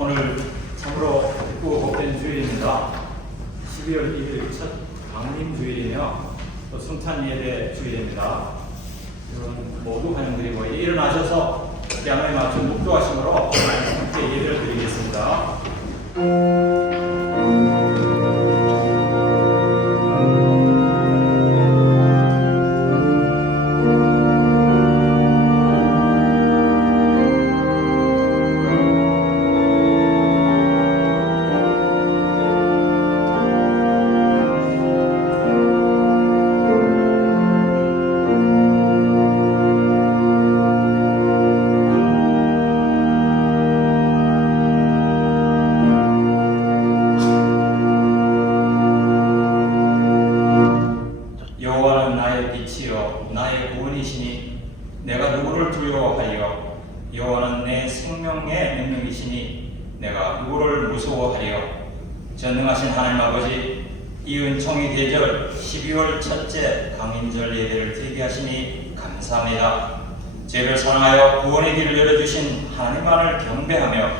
오늘 참으로 기쁘고 복된 주일입니다. 12월 1일 첫 강림 주일이며 또 성찬 예배 주일입니다. 여러분 모두 환영드리고 일어나셔서 양을 맞춘 묵도하심으로 함께 예배를 드리겠습니다. 나의 구원이시니 내가 누구를 두려워하리요. 여호와는 내 생명의 능력이시니 내가 누구를 무서워하리요. 전능하신 하나님 아버지, 이 은총의 계절 12월 첫째 강림절 예배를 드리게 하시니 감사합니다. 죄를 사랑하여 구원의 길을 열어주신 하나님만을 경배하며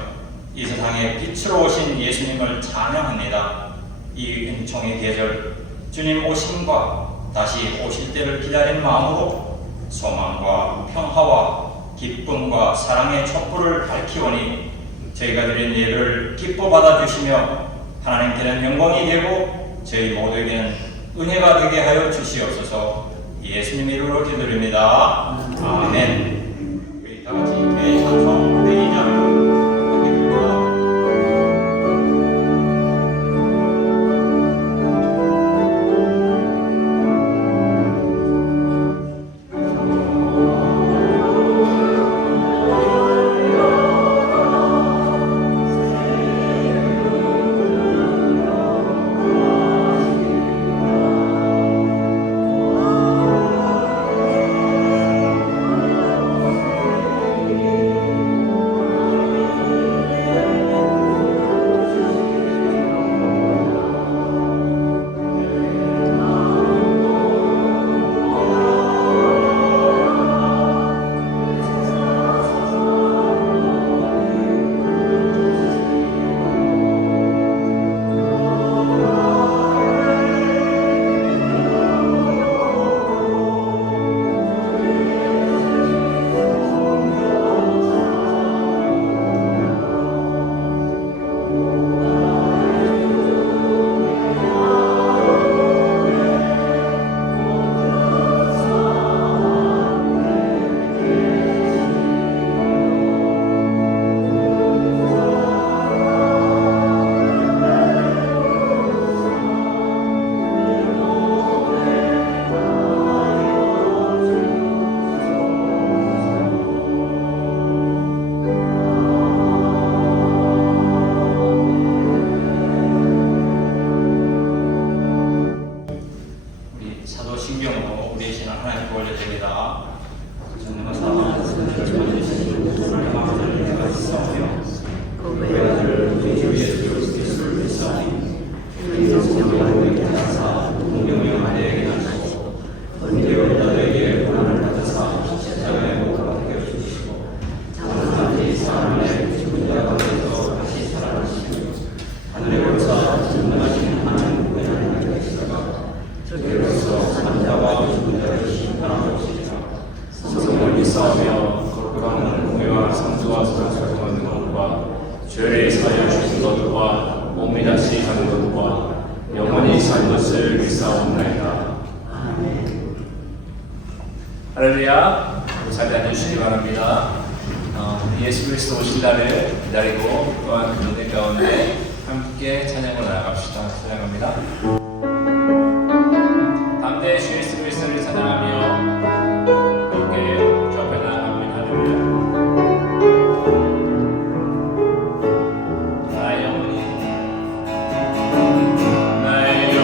이 세상에 빛으로 오신 예수님을 찬양합니다. 이 은총의 계절 주님 오심과 다시 오실 때를 기다리는 마음으로 소망과 평화와 기쁨과 사랑의 촛불을 밝히오니 저희가 드린 예배를 기뻐 받아주시며 하나님께는 영광이 되고 저희 모두에게는 은혜가 되게 하여 주시옵소서. 예수님 이름으로 기도드립니다. 아멘. 우리 다같이 교회 찬송 대기장을 함께 드립니다. 죄를 사하여 주신 것과 몸이 다시 사는 것과 영원히 사는 것을 믿사옵나이다. 할렐루야. 자리에 앉으시기 바랍니다. 예수 그리스도 오신 날을 기다리고 또한 그 은혜 가운데 함께 찬양을 나아갑시다. 찬양합니다. 담대 주 예수 그리스도를 찬양하며 나의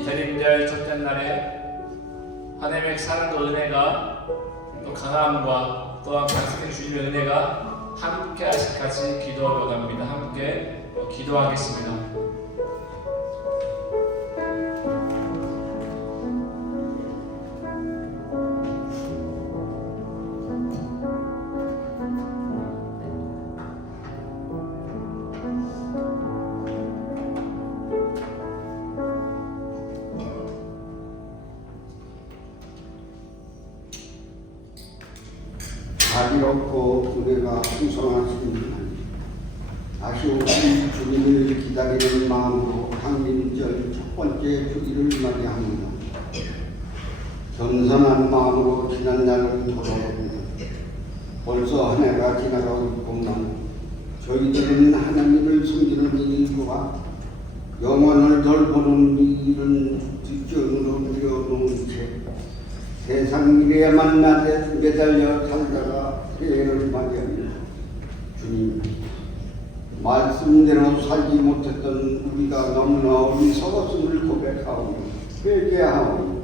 이 대림절 첫째 날에 하나님의 사랑과 은혜가 또 강함과 또한 말씀해 주님의 은혜가 함께 하실까지 기도하려고 함께 기도하겠습니다. 자비롭고 은혜가 풍성하신 하나님, 다시 오신 주님을 기다리는 마음으로 강림절 첫 번째 주일을 맞이합니다. 겸손한 마음으로 지난 날을 돌아봅니다. 벌써 한 해가 지나가고 있건만 저희들은 하나님을 섬기는 일과 영원을 돌보는 일은 뒷전으로 미뤄놓은 채 세상 미래에만 매달려 살다가 새해를 맞이합니다. 주님, 말씀대로 살지 못했던 우리가 너무나 어리석었음을 고백하오니 회개하오니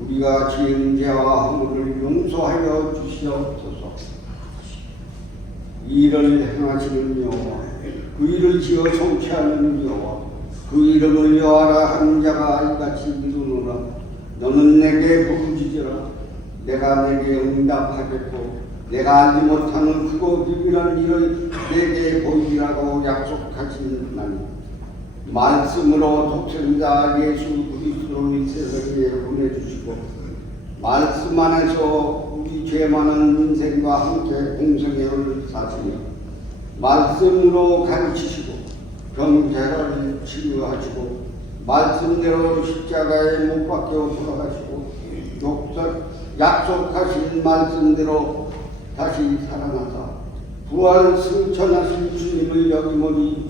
우리가 지은 죄와 허물을 용서하여 주시옵소서. 이 일을 행하시는 여호와, 그 일을 지어 성취하는 여호와, 그 이름을 여호와라 하는 자가 이같이 이루노라. 너는 내게 부르짖으라. 내가 내게 응답하겠고 내가 알지 못하는 크고 비밀한 일을 내게 보이라고 약속하신 하나님, 말씀으로 독생자 예수 그리스도를 이 세상에 보내주시고 말씀 안에서 우리 죄 많은 인생과 함께 공생애를 사시며 말씀으로 가르치시고 병자를 치유하시고 말씀대로 십자가에 못 박혀 돌아가시고 약속하신 말씀대로 다시 살아나사 부활 승천하신 주님을 여기머리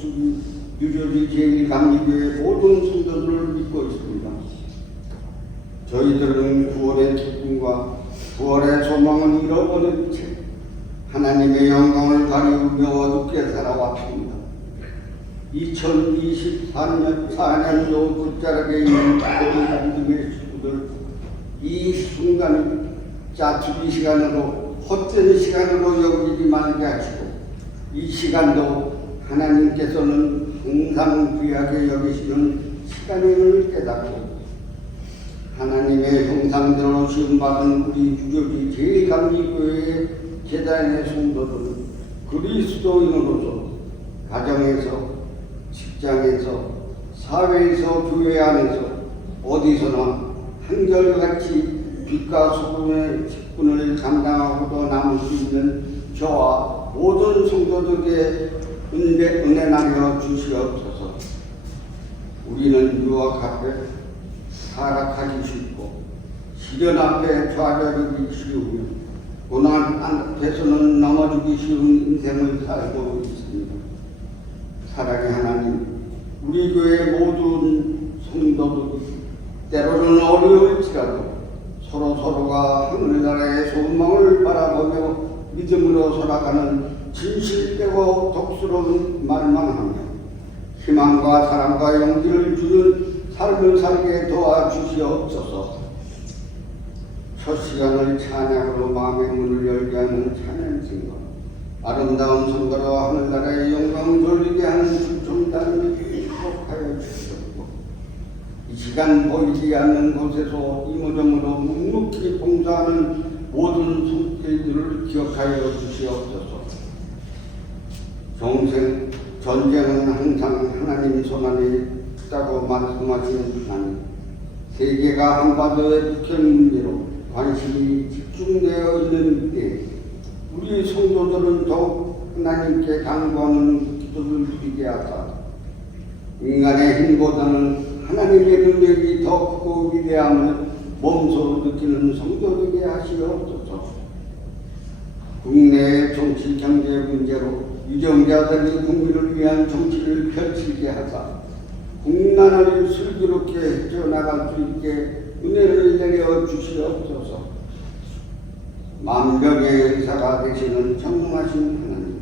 유료리 제1감리교회 모든 성도들을 믿고 있습니다. 저희들은 구원의 기쁨과 구원의 소망을 잃어버린 채 하나님의 영광을 가리우며 어둡게 살아왔습니다. 2024년도 끝자락에 있는 모든 믿음의 식구들, 이 순간을 짜투리 시간으로 헛된 시간으로 여기지 말게 하시고 이 시간도 하나님께서는 항상 귀하게 여기시는 시간임을 깨닫고 하나님의 형상대로 시험받은 우리 유교지 제1감리교회의 제단의 성도들은 그리스도인으로서 가정에서 직장에서 사회에서 교회 안에서 어디서나 한결같이 빛과 소금의 직분을 감당하고도 남을 수 있는 저와 모든 성도들에게 은혜 나려 주시옵소서. 우리는 유혹 앞에 타락하기 쉽고 시련 앞에 좌절하기 쉬우며 고난 앞에서는 넘어지기 쉬운 인생을 살고 있습니다. 사랑의 하나님, 우리 교회 모든 성도들이 때로는 어려울지라도 서로가 하늘나라의 소망을 바라보며 믿음으로 살아가는 진실되고 독스러운 말만 하며 희망과 사랑과 용기를 주는 삶을 살게 도와주시옵소서. 첫 시간을 찬양으로 마음의 문을 열게 하는 찬양신과 아름다운 성가로 하늘나라의 영광을 돌리게 하는 충성단을 축복하여 주시옵고 이 시간 보이지 않는 곳에서 이모저모로 묵묵히 봉사하는 모든 손길들을 기억하여 주시옵소서. 전쟁은 항상 하나님 손안에 있다고 말씀하신 하나님, 세계가 한반도의 북핵 문제로 관심이 집중되어 있는 때 우리 성도들은 더욱 하나님께 간구하는 기도를 드리게 하사 인간의 힘보다는 하나님의 능력이 더 크고 위대함을 몸소 느끼는 성도되게 하시옵소서. 국내의 정치 경제 문제로 유정자들이 국민을 위한 정치를 펼치게 하사 국난을 슬기롭게 헤쳐나갈 수 있게 은혜를 내려 주시옵소서. 만병의 의사가 되시는 청명하신 하나님,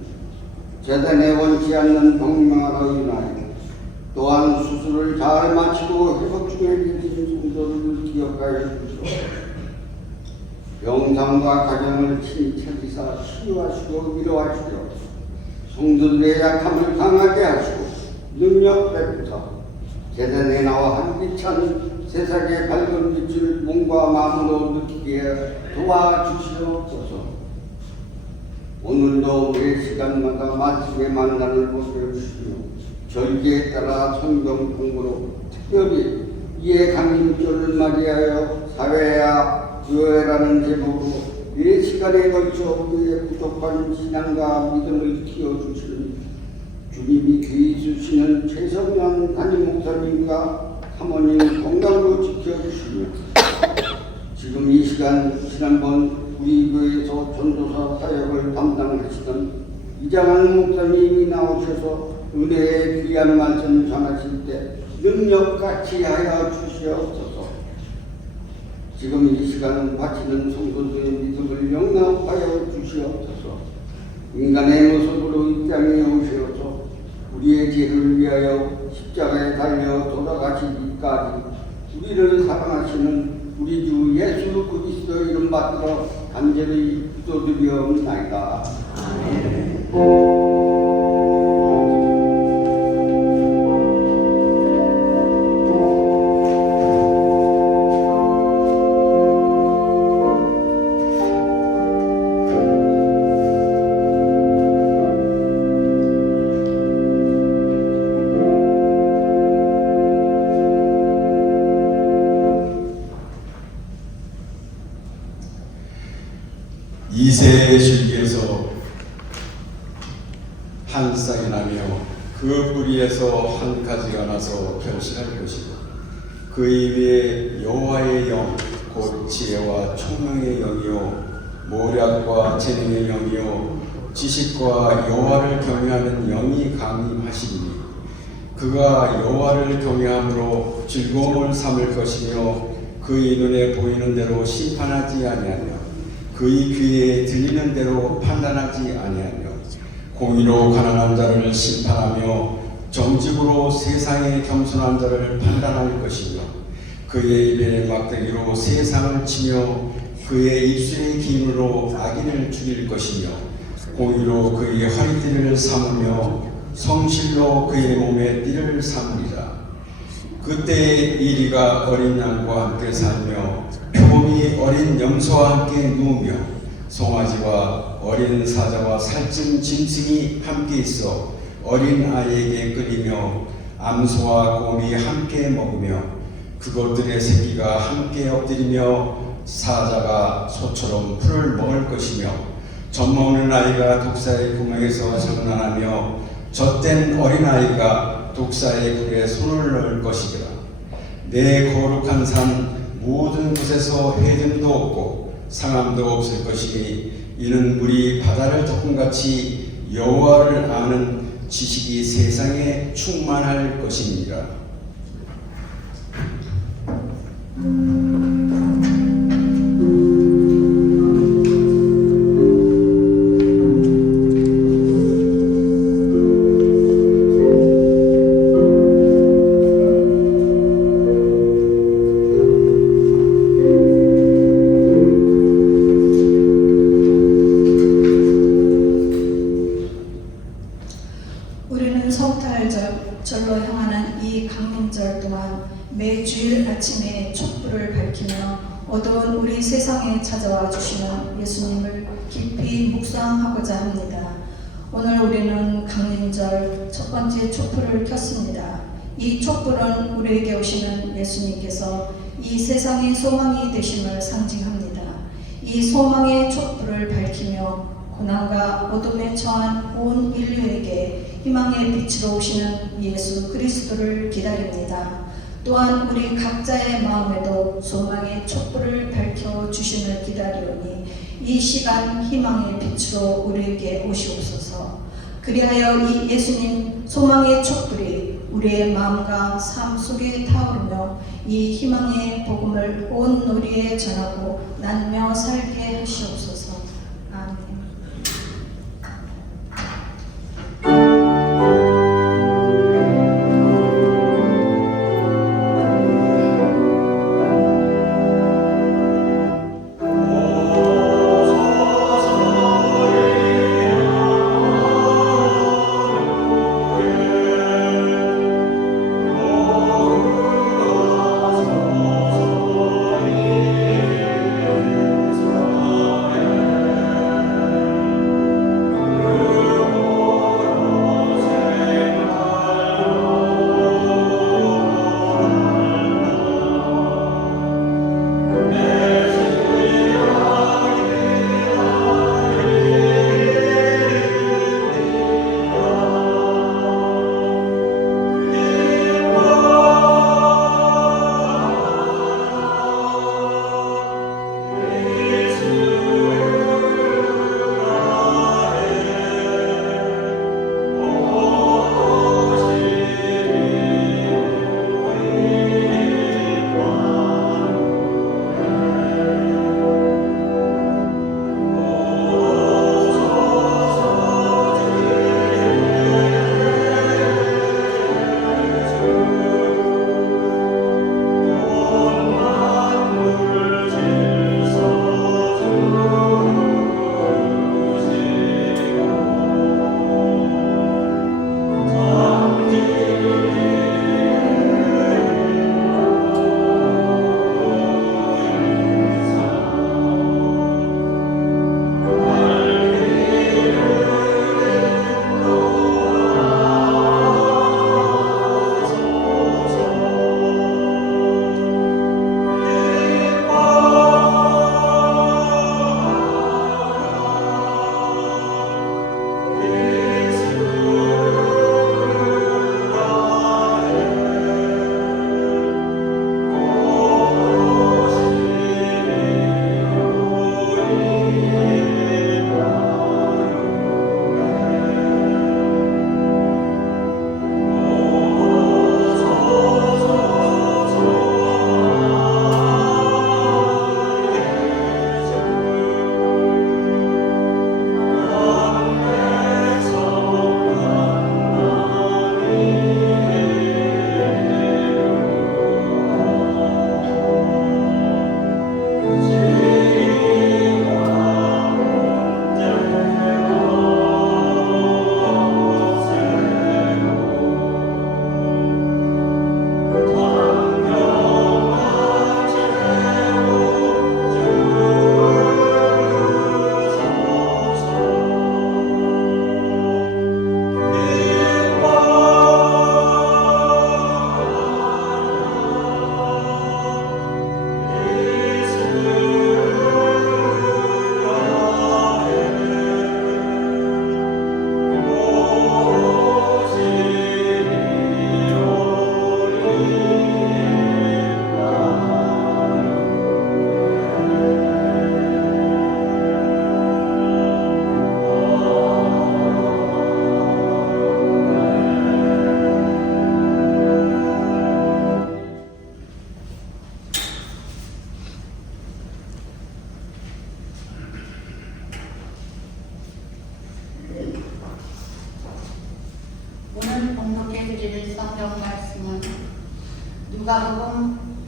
재단에 원치 않는 병마로 인하여 또한 수술을 잘 마치고 회복 중에 기억하여 주시옵소서. 영상과 가정을 친히 찾으사 치유하시고 위로하시고 성도들의 약함을 강하게 하시고 능력 베푸사 제단에 나와 한빛찬 세상의 밝은 빛을 몸과 마음으로 느끼게 도와주시옵소서. 오늘도 매 시간마다 말씀의 만남을 보여주시며 절기에 따라 성경 공부로 특별히 이에 강림절을 맞이하여 사회야 교회라는 제목으로 매 시간에 걸쳐 우리의 부족한 신앙과 믿음을 키워주시는 주님이 귀히 주시는 최성현 담임 목사님과 사모님 건강으로 지켜주시며 지금 이 시간 지난번 우리 교회에서 전도사 사역을 담당하시던 이장한 목사님이 나오셔서 은혜의 귀한 말씀을 전하실 때 능력같이 하여 주시옵소서. 지금 이 시간 바치는 성도들의 믿음을 영납하여 주시옵소서. 인간의 모습으로 이 땅에 오셔서 우리의 죄를 위하여 십자가에 달려 돌아가시기까지 우리를 사랑하시는 우리 주 예수 그리스도 이름 받들어 간절히 기도드리옵나이다. 아멘. 이새의 줄기에서 한 쌍이 나며 그 뿌리에서 한 가지가 나서 결실할 것이고 그 위에 여호와의 영 곧 지혜와 총명의 영이요 모략과 재능의 영이요 지식과 여호와를 경외하는 영이 강림하시리니 그가 여호와를 경외함으로 즐거움을 삼을 것이며 그의 눈에 보이는 대로 심판하지 아니하며 그의 귀에 들리는 대로 판단하지 아니하며 공의로 가난한 자를 심판하며 정직으로 세상에 겸손한 자를 판단할 것이며 그의 입에 막대기로 세상을 치며 그의 입술의 기름으로 악인을 죽일 것이며 공의로 그의 허리띠를 삼으며 성실로 그의 몸에 띠를 삼으리라. 그때 이리가 어린 양과 함께 살며 표범이 어린 염소와 함께 누우며 송아지와 어린 사자와 살찐 짐승이 함께 있어 어린 아이에게 끓이며 암소와 곰이 함께 먹으며 그것들의 새끼가 함께 엎드리며 사자가 소처럼 풀을 먹을 것이며 젖먹는 아이가 독사의 구멍에서 장난하며 젖된 어린아이가 독사의 굴에 손을 넣을 것이니라. 내 거룩한 산 모든 곳에서 해됨도 없고 상함도 없을 것이니 이는 물이 바다를 덮음같이 여호와를 아는 지식이 세상에 충만할 것입니다. 우리는 성탈절로 향하는 이 강림절 동안 매 주일 아침에 촛불을 밝히며 어두운 우리 세상에 찾아와 주시는 예수님을 깊이 묵상하고자 합니다. 오늘 우리는 강림절 첫 번째 촛불을 켰습니다. 이 촛불은 우리에게 오시는 예수님께서 이 세상의 소망이 되심을 상징합니다. 이 소망의 촛불을 밝히며 고난과 어둠에 처한 온 인류에게 희망의 빛으로 오시는 예수 그리스도를 기다립니다. 또한 우리 각자의 마음에도 소망의 촛불을 밝혀 주심을 기다리오니 이 시간 희망의 빛으로 우리에게 오시옵소서. 그리하여 이 예수님 소망의 촛불이 우리의 마음과 삶 속에 타오르며 이 희망의 복음을 온 우리에 전하고 나누며 살게 하시옵소서. 아멘.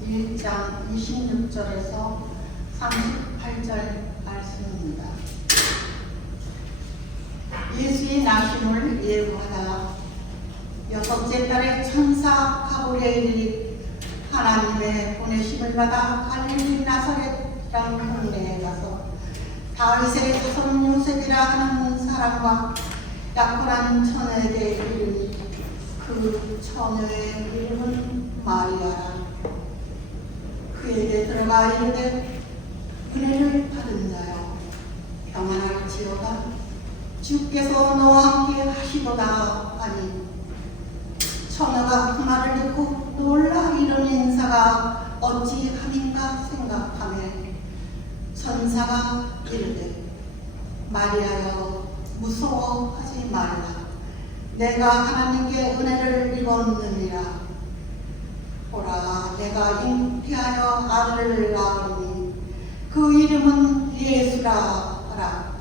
1장 26절에서 38절 말씀입니다. 예수의 나심을 예고하다 여섯째 달에 천사 가브리엘이 하나님의 보내심을 받아 갈릴리 나사렛이라는 동네에 가서 다윗의 자손 요셉이라 하는 사람과 약혼한 처녀에게 이르니 그 처녀의 이름은 마리아라. 그에게 들어가 이르되 은혜를 받은 자여 평안할지어다. 주께서 너와 함께 하시도다 하니 처녀가 그 말을 듣고 놀라 이런 인사가 어찌하긴가 생각하며 천사가 이르되 마리아여 무서워하지 말라. 내가 하나님께 은혜를 입었느니라. 보라 내가 잉태하여 아들을 낳으니 그 이름은 예수라 하라.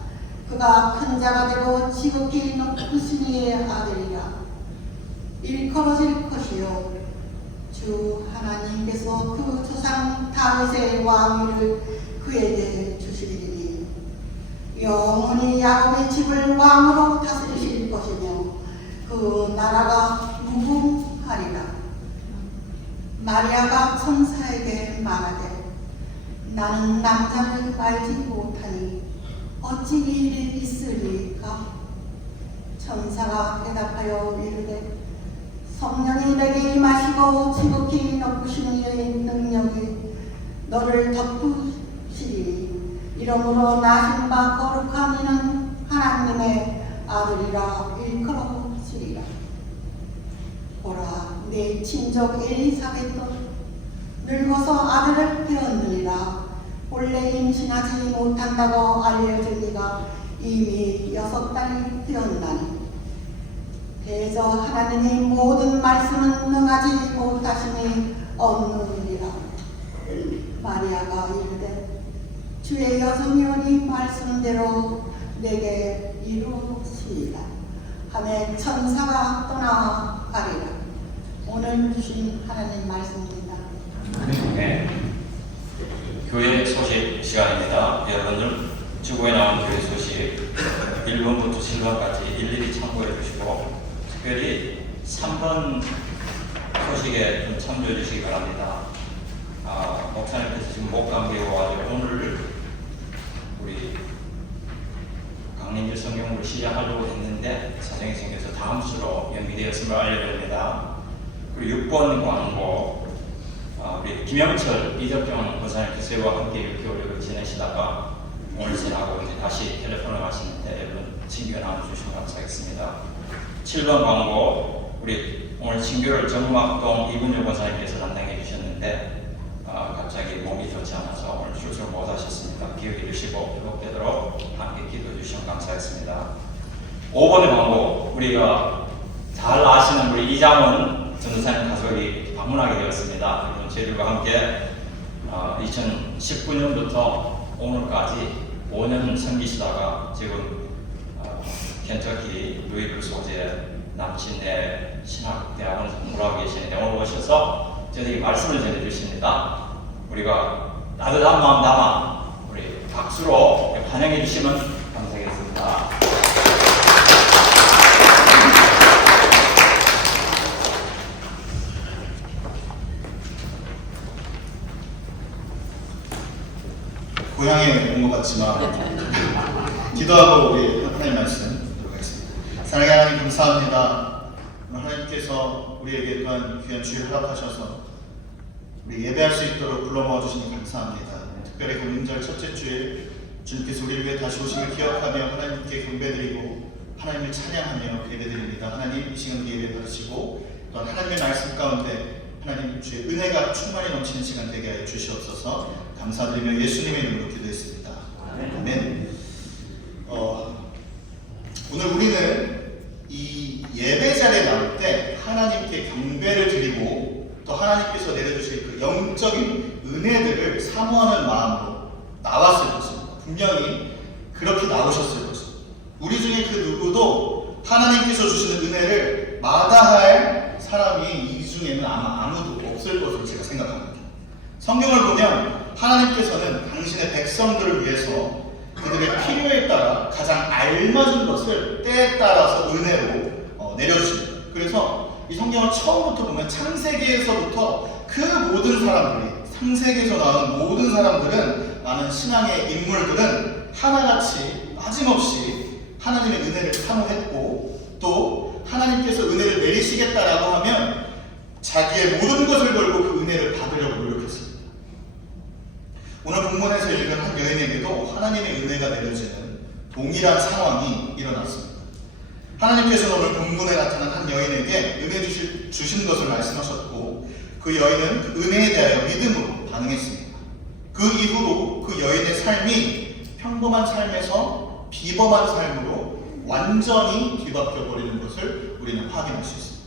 그가 큰 자가 되고 지극히 높으신 이의 아들이라. 일컬어질 것이요 주 하나님께서 그 조상 다윗의 왕위를 그에게 주시리니 영원히 야곱의 집을 왕으로 다스리실 것이며 그 나라가 무궁하리라. 마리아가 천사에게 말하되 나는 남자를 알지 못하니 어찌 이 일이 있으리까? 천사가 대답하여 이르되 성령이 내게 임하시고 지극히 높으신 이의 능력이 너를 덮으시리니 이러므로 나신 바 거룩한 이는 하나님의 아들이라 일컬어지리라. 보라 내 친족 엘리사벳도 늙어서 아들을 배었느니라. 본래 임신하지 못한다고 알려진 이가 이미 6달이 되었나니 대저 하나님이 모든 말씀은 능하지 못하심이 없느니라. 마리아가 이르되 주의 여종이오니 말씀대로 내게 이루시리라 하매 천사가 떠나가리라. 오늘 주신 하나님 말씀입니다. 네. 교회 소식 시간입니다. 여러분들 주보에 나온 교회 소식 1번부터 7번까지 일일이 참고해 주시고 특별히 3번 소식에 좀 참조해 주시기 바랍니다. 목사님께서 지금 목 감기에 와가지고 오늘 우리 강림주 성경을 시작하려고 했는데 사정이 생겨서 다음 주로 연기되었음을 알려드립니다. 그리고 6번 광고 우리 김영철 이덕경 권사님께서와 함께 6개월을 지내시다가 오늘 지나고 이제 다시 텔레폰을 하시는데 여러분 친교 나눠주시면 감사하겠습니다. 7번 광고 우리 오늘 친교를 정막동 이분효 권사님께서 담당해 주셨는데 갑자기 몸이 좋지 않아서 오늘 출석 못 하셨습니다. 기억해 주시고 회복되도록 함께 기도해 주시면 감사하겠습니다. 5번의 광고 우리가 잘 아시는 우리 이장원 전도사님 가족이 방문하게 되었습니다. 여러분 저희들과 함께 2019년부터 오늘까지 5년 섬기시다가 지금 켄터키 루이빌 소재 남친대 신학대학원에서 공부를 하고 계시는데 오늘 오셔서 저희에게 말씀을 전해주십니다. 우리가 따뜻한 마음 담아 우리 박수로 환영해 주시면 감사하겠습니다. 고향에 온 것 같지만 기도하고 우리 하나님 말씀 들어가겠습니다. 사랑하는 하나님 감사합니다. 오늘 하나님께서 우리에게 또한 귀한 주일 허락하셔서 우리 예배할 수 있도록 불러 모아주시니 감사합니다. 특별히 공인절 첫째 주일 주님께서 우리를 위해 다시 오심을 기억하며 하나님께 경배드리고 하나님을 찬양하며 예배드립니다. 하나님 이 시간 우리 예배 받으시고 또한 하나님의 말씀 가운데 하나님 주의 은혜가 충만히 넘치는 시간 되게 하여 주시옵소서. 감사드리며 예수님의 이름으로 기도했습니다. 아멘. 오늘 우리는 이 예배 자리에 나올 때 하나님께 경배를 드리고 또 하나님께서 내려주실 그 영적인 은혜들을 사모하는 마음으로 나왔을 것입니다. 분명히 그렇게 나오셨을 것입니다. 우리 중에 그 누구도 하나님께서 주시는 은혜를 마다할 사람이 이 중에는 아마 아무도 없을 것으로 제가 생각합니다. 성경을 보면 하나님께서는 당신의 백성들을 위해서 그들의 필요에 따라 가장 알맞은 것을 때에 따라서 은혜로 내려주십니다. 그래서 이 성경을 처음부터 보면 창세기에서부터 그 모든 사람들이, 창세기에서 나오는 모든 사람들은, 많은 신앙의 인물들은 하나같이 빠짐없이 하나님의 은혜를 사모했고, 또 하나님께서 은혜를 내리시겠다라고 하면 자기의 모든 것을 걸고 그 은혜를 받으려고 노력했습니다. 오늘 본문에서 읽은 한 여인에게도 하나님의 은혜가 내려지는 동일한 상황이 일어났습니다. 하나님께서는 오늘 본문에 나타난 한 여인에게 은혜 주신 것을 말씀하셨고, 그 여인은 그 은혜에 대하여 믿음으로 반응했습니다. 그 이후로 그 여인의 삶이 평범한 삶에서 비범한 삶으로 완전히 뒤바뀌어 버리는 것을 우리는 확인할 수 있습니다.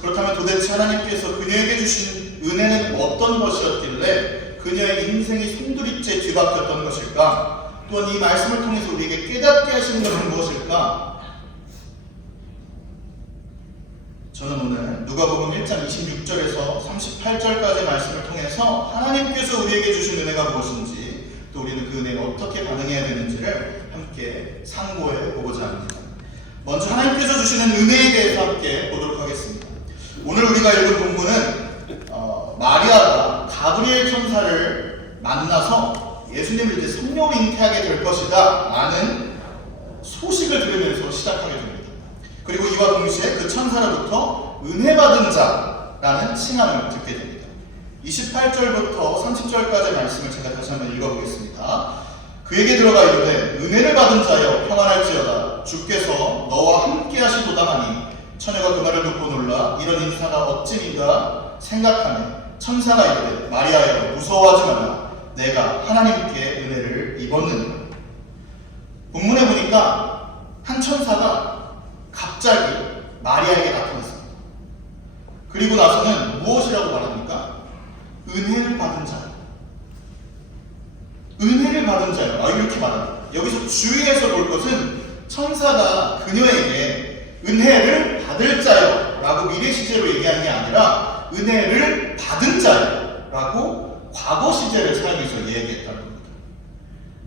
그렇다면 도대체 하나님께서 그녀에게 주신 은혜는 어떤 것이었길래 그녀의 인생이 송두리째 뒤바뀌었던 것일까? 또한 이 말씀을 통해서 우리에게 깨닫게 하시는 것은 무엇일까? 저는 오늘 누가복음 1장 26절에서 38절까지 말씀을 통해서 하나님께서 우리에게 주신 은혜가 무엇인지, 또 우리는 그 은혜에 어떻게 반응해야 되는지를 함께 상고해 보고자 합니다. 먼저 하나님께서 주시는 은혜에 대해서 함께 보도록 하겠습니다. 오늘 우리가 읽은 본문은 마리아가 가브리엘 천사를 만나서 예수님을 이제 성령으로 잉태하게 될 것이다 라는 소식을 들으면서 시작하게 됩니다. 그리고 이와 동시에 그 천사로부터 은혜 받은 자라는 칭함을 듣게 됩니다. 28절부터 30절까지의 말씀을 제가 다시 한번 읽어보겠습니다. 그에게 들어가 이르되 은혜를 받은 자여 평안할지어다. 주께서 너와 함께 하시도다 하니 처녀가 그 말을 듣고 놀라 이런 인사가 어찌니가 생각하며 천사가 이르되 마리아여 무서워하지 말라. 내가 하나님께 은혜를 입었느니라. 본문에 보니까 한 천사가 갑자기 마리아에게 나타났습니다. 그리고 나서는 무엇이라고 말합니까? 은혜를 받은 자. 은혜를 받은 자요. 이렇게 말합니다. 여기서 주의해서 볼 것은 천사가 그녀에게 은혜를 받을 자요 라고 미래 시제로 얘기한 게 아니라 은혜를 받은 자요 라고 과거 시제를 사용해서 얘기했다는 겁니다.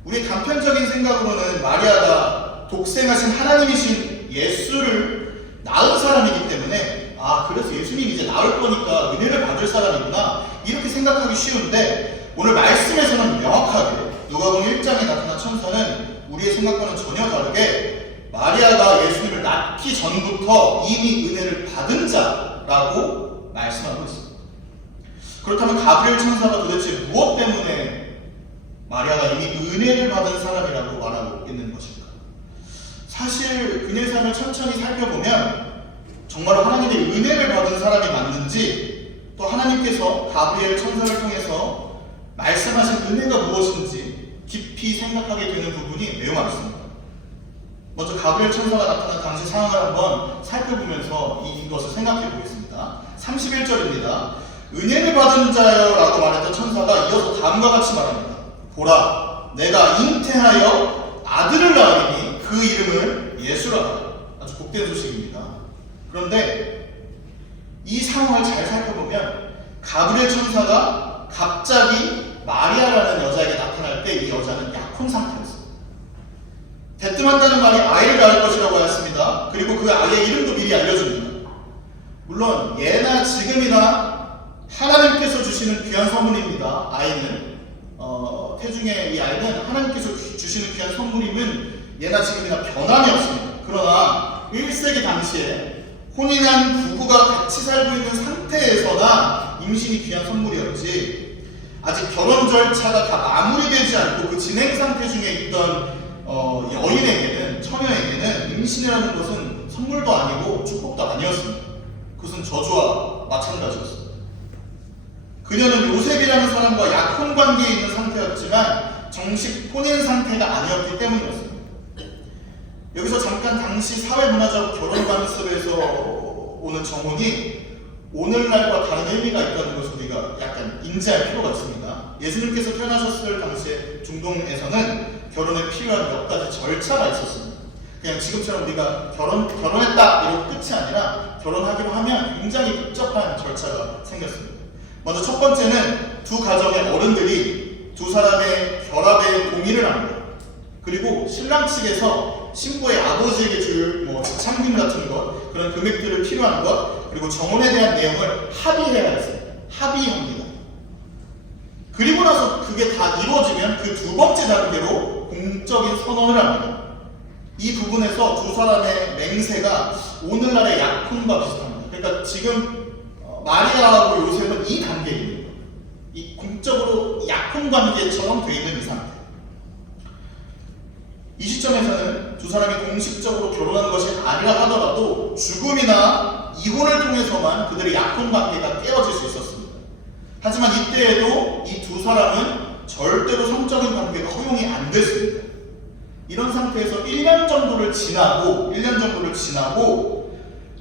우리 단편적인 생각으로는 마리아가 독생하신 하나님이신 예수를 낳은 사람이기 때문에 그래서 예수님이 이제 나올 거니까 은혜를 받을 사람이구나 이렇게 생각하기 쉬운데, 오늘 말씀에서는 명확하게 누가복음 1장에 나타난 천사는 우리의 생각과는 전혀 다르게 마리아가 예수님을 낳기 전부터 이미 은혜를 받은 자라고 말씀하고 있습니다. 그렇다면 가브리엘 천사가 도대체 무엇 때문에 마리아가 이미 은혜를 받은 사람이라고 말하고 있는 것일까? 사실 그녀의 삶을 천천히 살펴보면 정말 하나님의 은혜를 받은 사람이 맞는지, 또 하나님께서 가브리엘 천사를 통해서 말씀하신 은혜가 무엇인지 깊이 생각하게 되는 부분이 매우 많습니다. 먼저 가브리엘 천사가 나타난 당시 상황을 한번 살펴보면서 이것을 생각해 보겠습니다. 31절입니다. 은혜를 받은 자여 라고 말했던 천사가 이어서 다음과 같이 말합니다. 보라, 내가 잉태하여 아들을 낳으리니 그 이름을 예수라 하라. 아주 복된 소식입니다. 그런데 이 상황을 잘 살펴보면 가브리엘 천사가 갑자기 마리아라는 여자에게 나타날 때 이 여자는 약혼 상태였습니다. 대뜸한다는 말이 아이를 낳을 것이라고 하였습니다. 그리고 그 아이의 이름도 미리 알려줍니다. 물론 예나 지금이나 하나님께서 주시는 귀한 선물입니다. 아이는 태중의 이 아이는 하나님께서 주시는 귀한 선물임은 예나 지금이나 변함이 없습니다. 그러나 1세기 당시에 혼인한 부부가 같이 살고 있는 상태에서나 임신이 귀한 선물이었지, 아직 결혼 절차가 다 마무리되지 않고 그 진행 상태 중에 있던 여인에게는, 처녀에게는 임신이라는 것은 선물도 아니고 축복도 아니었습니다. 그것은 저주와 마찬가지였습니다. 그녀는 요셉이라는 사람과 약혼 관계에 있는 상태였지만 정식 혼인 상태가 아니었기 때문이었습니다. 여기서 잠깐 당시 사회문화적 결혼 관습에서 오는 정혼이 오늘날과 다른 의미가 있다는 것을 우리가 약간 인지할 필요가 있습니다. 예수님께서 태어나셨을 당시에 중동에서는 결혼에 필요한 몇 가지 절차가 있었습니다. 그냥 지금처럼 우리가 결혼했다 이러고 끝이 아니라 결혼하기로 하면 굉장히 복잡한 절차가 생겼습니다. 먼저 첫 번째는 두 가정의 어른들이 두 사람의 결합에 동의를 합니다. 그리고 신랑 측에서 신부의 아버지에게 줄 지참금 같은 것, 그런 금액들을 필요한 것, 그리고 정혼에 대한 내용을 합의해야 했습니다. 합의합니다. 그리고 나서 그게 다 이루어지면 그 두 번째 단계로 공적인 선언을 합니다. 이 부분에서 두 사람의 맹세가 오늘날의 약혼과 비슷합니다. 그러니까 지금 마리아하고 요셉은 이 단계입니다. 이 공적으로 약혼 관계처럼 되어 있는 이 상태. 이 시점에서는 두 사람이 공식적으로 결혼한 것이 아니라 하더라도 죽음이나 이혼을 통해서만 그들의 약혼 관계가 깨어질 수 있었습니다. 하지만 이때에도 이 두 사람은 절대로 성적인 관계가 허용이 안 됐습니다. 이런 상태에서 1년 정도를 지나고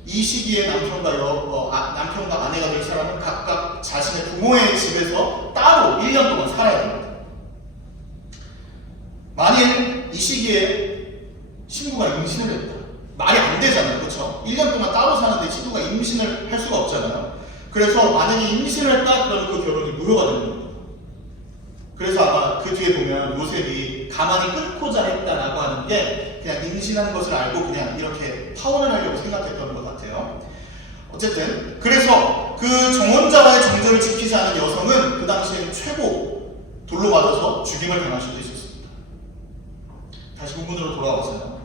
이 시기에 남편과 아내가 될 사람은 각각 자신의 부모의 집에서 따로 1년 동안 살아야 됩니다. 만일 이 시기에 신부가 임신을 했다. 말이 안 되잖아요. 그렇죠? 1년 동안 따로 사는데 신부가 임신을 할 수가 없잖아요. 그래서 만약에 임신을 했다 그러면 그 결혼이 무효가 되는 겁니다. 그래서 아마 그 뒤에 보면 요셉이 가만히 끊고자 했다라고 하는 게 그냥 임신한 것을 알고 그냥 이렇게 파혼을 하려고 생각했던 것 같아요. 어쨌든 그래서 그 정혼자와의 정절을 지키지 않은 여성은 그 당시에는 최고 돌로 맞아서 죽임을 당할 수도 있었습니다. 다시 본문으로 돌아와서요.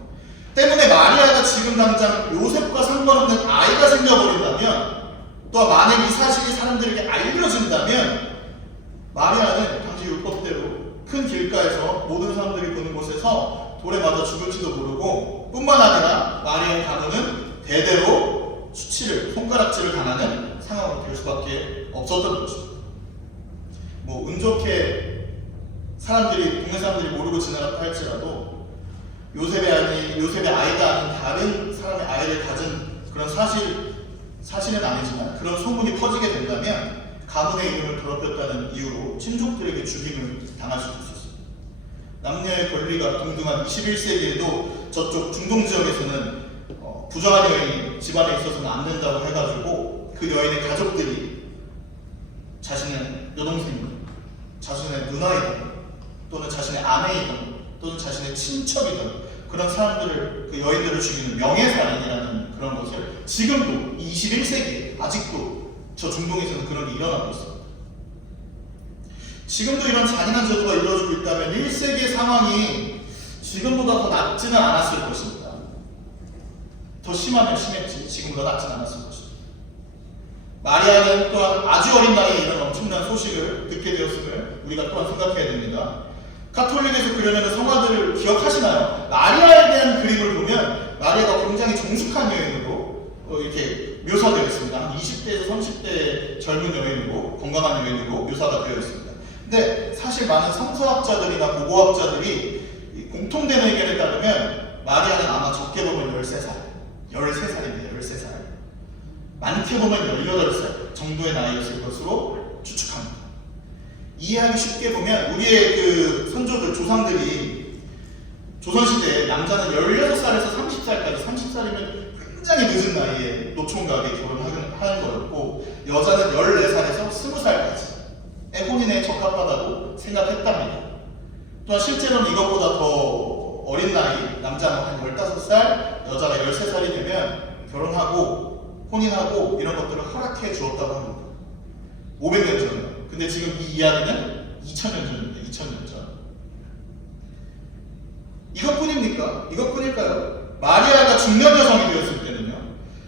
때문에 마리아가 지금 당장 요셉과 상관없는 아이가 생겨버린다면, 또 만약 이 사실이 사람들에게 알려진다면 마리아는 당시 율법대로 큰 길가에서 모든 사람들이 보는 곳에서 돌에 맞아 죽을지도 모르고, 뿐만 아니라 마리아의 가문은 대대로 손가락질을 당하는 상황이 될 수밖에 없었던 것입니다. 운 좋게 동네 사람들이 모르고 지나갔다 할지라도 요셉의 아이가 아닌 다른 사람의 아이를 가진 그런 사실은 아니지만 그런 소문이 퍼지게 된다면 가문의 이름을 더럽혔다는 이유로 친족들에게 죽임을 당할 수도 있었습니다. 남녀의 권리가 동등한 21세기에도 저쪽 중동 지역에서는 부정한 여인이 집안에 있어서는 안 된다고 해가지고 그 여인의 가족들이 자신의 여동생이든 자신의 누나이든 또는 자신의 아내이든 또는 자신의 친척이든 그런 사람들을, 그 여인들을 죽이는 명예살인이라는 그런 것을 지금도 21세기에 아직도 저 중동에서는 그런 게 일어나고 있습니다. 지금도 이런 잔인한 제도가 이루어지고 있다면 1세기의 상황이 지금보다 더 낫지는 않았을 것입니다. 더 심하면 심했지 지금보다 낫지는 않았을 것입니다. 마리아는 또한 아주 어린 나이에 이런 엄청난 소식을 듣게 되었음을 우리가 또한 생각해야 됩니다. 카톨릭에서 그려내는 성화들을 기억하시나요? 마리아에 대한 그림을 보면 마리아가 굉장히 정숙한 여인으로 이렇게 묘사되어 있습니다. 한 20대에서 30대 젊은 여인이고 건강한 여인으로 묘사가 되어 있습니다. 근데 사실 많은 성서학자들이나 고고학자들이 공통된 의견에 따르면 마리아는 아마 적게 보면 13살입니다. 13살. 많게 보면 18살 정도의 나이였을 것으로 추측합니다. 이해하기 쉽게 보면 우리의 그 선조들, 조상들이 조선시대에 남자는 16살에서 30살까지, 30살이면 굉장히 늦은 나이에 노총각에 결혼하는 거였고, 여자는 14살에서 20살까지 혼인에 적합하다고 생각했답니다. 또한 실제로는 이것보다 더 어린 나이, 남자는 한 15살, 여자가 13살이 되면 결혼하고 혼인하고 이런 것들을 허락해 주었다고 합니다. 500년 전에. 근데 지금 이 이야기는 2000년 전입니다. 2000년 전. 이것뿐입니까? 이것뿐일까요? 마리아가 중년 여성이 되었을 때는요,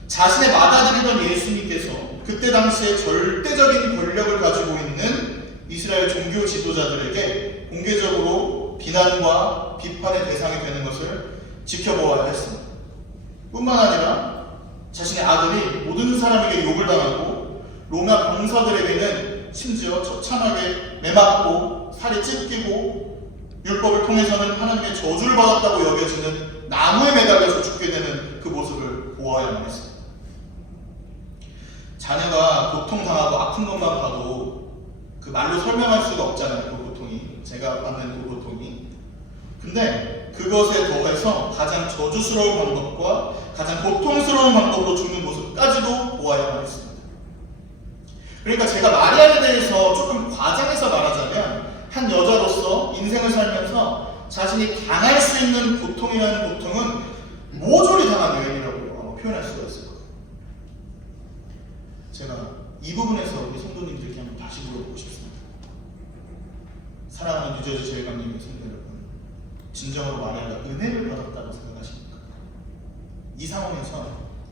자신의 맏아들이던 예수님께서 그때 당시에 절대적인 권력을 가지고 있는 이스라엘 종교 지도자들에게 공개적으로 비난과 비판의 대상이 되는 것을 지켜보아야 했습니다. 뿐만 아니라 자신의 아들이 모든 사람에게 욕을 당하고 로마 병사들에게는 심지어 처참하게 매맞고 살이 찢기고 율법을 통해서는 하나님의 저주를 받았다고 여겨지는 나무에 매달려서 죽게 되는 그 모습을 보아야만 했습니다. 자녀가 고통당하고 아픈 것만 봐도 그 말로 설명할 수가 없잖아요. 그 고통이, 제가 받는 그 고통이. 근데 그것에 더해서 가장 저주스러운 방법과 가장 고통스러운 방법으로 죽는 모습까지도 보아야만 했습니다. 그러니까 제가 마리아에 대해서 조금 과장해서 말하자면 한 여자로서 인생을 살면서 자신이 당할 수 있는 고통이라는 고통은 모조리 당한 여인이라고 표현할 수가 있을 거예요. 제가 이 부분에서 우리 성도님들께 한번 다시 물어보고 싶습니다. 사랑하는 뉴저지 제일강림의 성도 여러분, 진정으로 마리아가 은혜를 받았다고 생각하십니까? 이 상황에서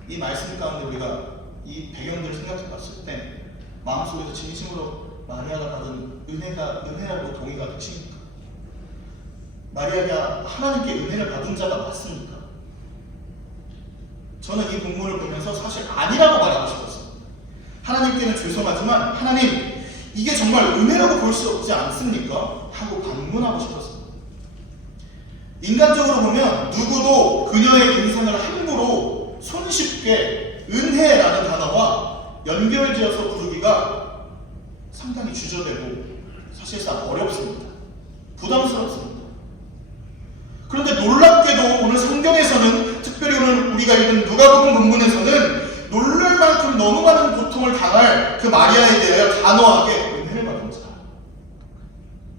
이 말씀 가운데 우리가 이 배경들을 생각해 봤을 때 마음속에서 진심으로 마리아가 받은 은혜라고 동의가 되십니까? 마리아가 하나님께 은혜를 받은 자가 맞습니까? 저는 이 본문을 보면서 사실 아니라고 말하고 싶었어요. 하나님께는 죄송하지만 하나님, 이게 정말 은혜라고 볼 수 없지 않습니까? 하고 반문하고 싶었어요. 인간적으로 보면 누구도 그녀의 인생을 함부로 손쉽게 은혜라는 단어와 연결지어서 부르기가 상당히 주저되고 사실상 어렵습니다. 부담스럽습니다. 그런데 놀랍게도 오늘 성경에서는, 특별히 오늘 우리가 읽은 누가복음 본문에서는 놀랄 만큼 너무 많은 고통을 당할 그 마리아에 대하여 단호하게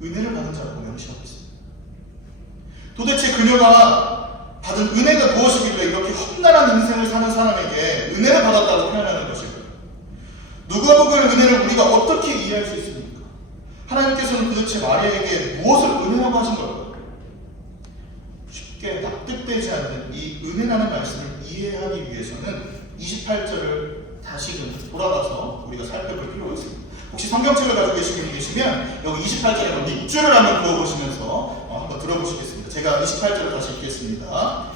은혜를 받은 자라고 명시하고 있습니다. 도대체 그녀가 받은 은혜가 무엇이길래 이렇게 험난한 인생을 사는 사람에게 은혜를 받았다고 표현하는 것일까요? 누가복음의 은혜를 우리가 어떻게 이해할 수 있습니까? 하나님께서는 도대체 마리아에게 무엇을 은혜라고 하신 걸까요? 쉽게 납득되지 않는 이 은혜라는 말씀을 이해하기 위해서는 28절을 다시금 돌아가서 우리가 살펴볼 필요가 있습니다. 혹시 성경책을 가지고 계신 분이 계시면 여기 28절에 밑줄을 한번 그어보시면서 한번 들어보시겠습니다. 제가 28절을 다시 읽겠습니다.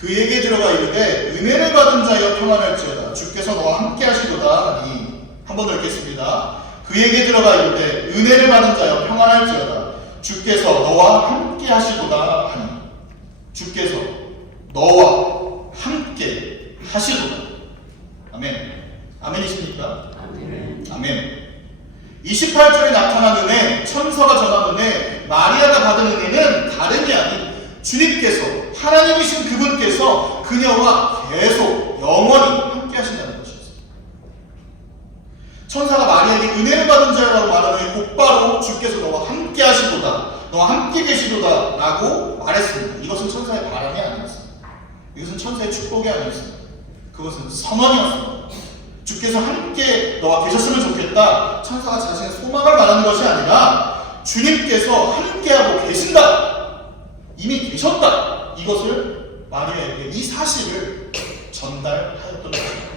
그에게 들어가 이르되 은혜를 받은 자여 평안할지어다 주께서 너와 함께 하시도다 하니. 한 번 더 읽겠습니다. 그에게 들어가 이르되 은혜를 받은 자여 평안할지어다 주께서 너와 함께 하시도다 하니. 주께서 너와 함께 하시도다. 아멘. 아멘이십니까? 아멘. 28절에 나타난 은혜, 천사가 전한 은혜, 마리아가 받은 은혜는 다름이 아닌 주님께서, 하나님이신 그분께서 그녀와 계속 영원히 함께 하신다는 것이었습니다. 천사가 마리아에게 은혜를 받은 자라고 말하는 곧바로 주께서 너와 함께 하시도다, 너와 함께 계시도다 라고 말했습니다. 이것은 천사의 바람이 아니었습니다. 이것은 천사의 축복이 아니었습니다. 그것은 선언이었습니다. 주께서 함께 너와 계셨으면 좋겠다. 천사가 자신의 소망을 말하는 것이 아니라 주님께서 함께하고 계신다. 이미 계셨다. 이것을 마리아에게, 이 사실을 전달하였던 것입니다.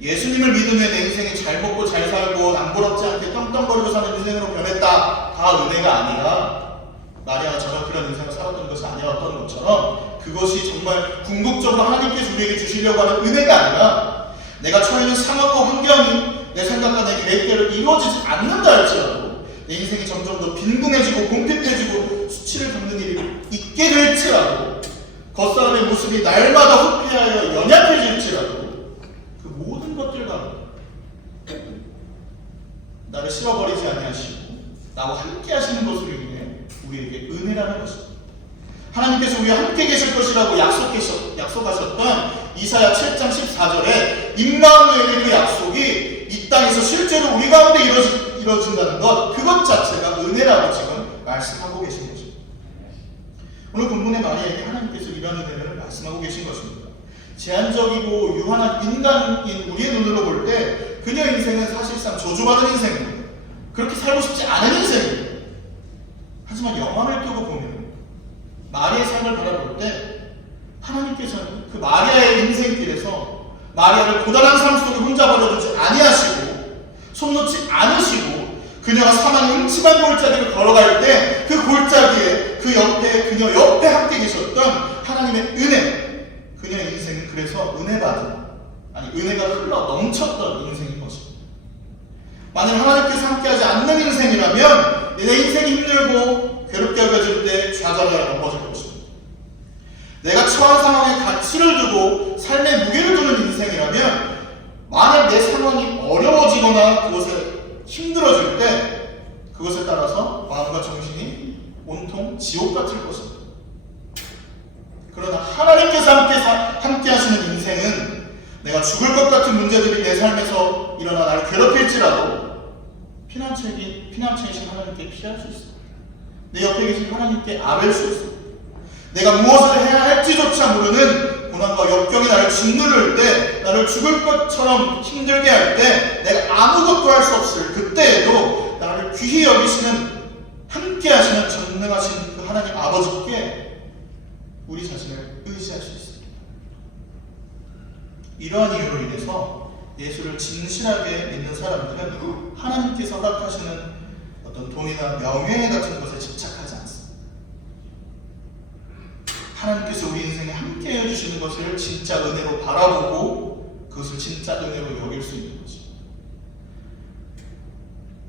예수님을 믿은 후에 내 인생이 잘 먹고 잘 살고 남부럽지 않게 떵떵거리고 사는 인생으로 변했다. 다 은혜가 아니라 마리아가 저런 그런 인생을 살았던 것이 아니었던 것처럼 그것이 정말 궁극적으로 하나님께서 우리에게 주시려고 하는 은혜가 아니라 내가 처해 있는 상황과 환경이 내 생각과 내 계획대로 이루어지지 않는다 할지라도 내 인생이 점점 더 빈궁해지고 공핍해지고 수치를 겪는 일이 있게 될지라도 겉사람의 모습이 날마다 후퇴하여 연약해질지라도 그 모든 것들과 나를 씌워버리지 아니하시고 나와 함께 하시는 것으로 인해 우리에게 은혜라는 것입니다. 하나님께서 우리와 함께 계실 것이라고 약속하셨던 이사야 7장 14절에 임마누엘의 그 약속이 이 땅에서 실제로 우리 가운데 이루어진다는 것, 그것 자체가 은혜라고 지금 말씀하고 계신 것입니다. 오늘 본문의 마리아에게 하나님께서 이런 은혜를 말씀하고 계신 것입니다. 제한적이고 유한한 인간인 우리의 눈으로 볼 때 그녀의 인생은 사실상 저주받은 인생입니다. 그렇게 살고 싶지 않은 인생입니다. 하지만 영화를 끄고 보면 마리아의 삶을 바라볼 때 하나님께서는 그 마리아의 인생길에서 마리아를 고단한 삶 속에 혼자 버려두지 아니하시고 손 놓지 않으시고 그녀가 사망의 음침한 골짜기를 걸어갈 때 그 골짜기에 그 옆에 그녀 옆에 함께 계셨던 하나님의 은혜, 그녀의 인생은 그래서 은혜가 흘러 넘쳤던 인생인 것입니다. 만약 하나님께서 함께하지 않는 인생이라면 내 인생이 힘들고 괴롭게 여겨질 때 좌절하여 넘어질 것입니다. 내가 처한 상황에 가치를 두고 삶의 무게를 두는 인생이라면 만약 내 상황이 어려워지거나 그것에 힘들어질 때 그것에 따라서 마음과 정신이 온통 지옥 같을 것입니다. 그러나 하나님께서 함께 하시는 인생은 내가 죽을 것 같은 문제들이 내 삶에서 일어나 나를 괴롭힐지라도 피난처이신 하나님께 피할 수 있습니다. 내 옆에 계신 하나님께 아뢰 수 있습니다. 내가 무엇을 해야 할지조차 모르는 고난과 역경이 나를 짓누를 때, 나를 죽을 것처럼 힘들게 할 때, 내가 아무것도 할 수 없을 그때에도 나를 귀히 여기시는, 함께 하시는 전능하신 그 하나님 아버지께 우리 자신을 의지할 수 있습니다. 이러한 이유로 인해서 예수를 진실하게 믿는 사람들은 하나님께서 허락하시는 어떤 돈이나 명예 같은 것에 집착하지 않습니다. 하나님께서 우리 인생에 함께 해주시는 것을 진짜 은혜로 바라보고 그것을 진짜 은혜로 여길 수 있는 거죠.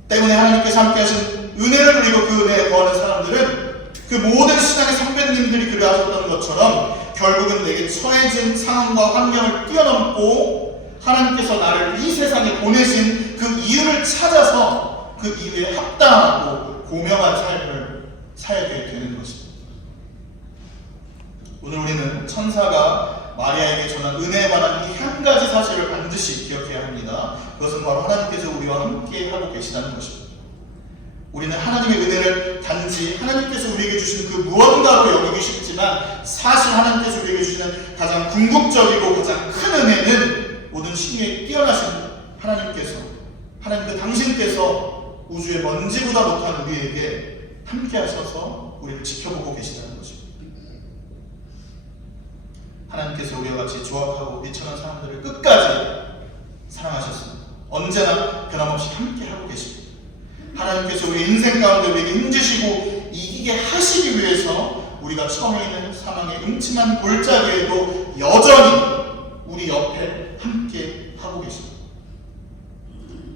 때문에 하나님께서 함께 하신 은혜를 누리고 그 은혜에 거하는 사람들은 그 모든 신앙의 선배님들이 그리하셨던 것처럼 결국은 내게 처해진 상황과 환경을 뛰어넘고 하나님께서 나를 이 세상에 보내신 그 이유를 찾아서 그 이유에 합당하고 고명한 삶을 살게 되는 것입니다. 오늘 우리는 천사가 마리아에게 전한 은혜에 관한 이 한 가지 사실을 반드시 기억해야 합니다. 그것은 바로 하나님께서 우리와 함께 하고 계시다는 것입니다. 우리는 하나님의 은혜를 단지 하나님께서 우리에게 주신 그 무언가로 여기기 쉽지만 사실 하나님께서 우리에게 주시는 가장 궁극적이고 가장 큰 은혜는 모든 신유에 뛰어나신 하나님께서, 하나님 그 당신께서 우주의 먼지보다 못한 우리에게 함께 하셔서 우리를 지켜보고 계시다는 것입니다. 하나님께서 우리와 같이 조악하고 미천한 사람들을 끝까지 사랑하셨습니다. 언제나 변함없이 함께 하고 계십니다. 하나님께서 우리 인생 가운데 우리에게 힘주시고 이기게 하시기 위해서 우리가 처해 있는 사망의 음침한 골짜기에도 여전히 우리 옆에 함께 하고 계십니다.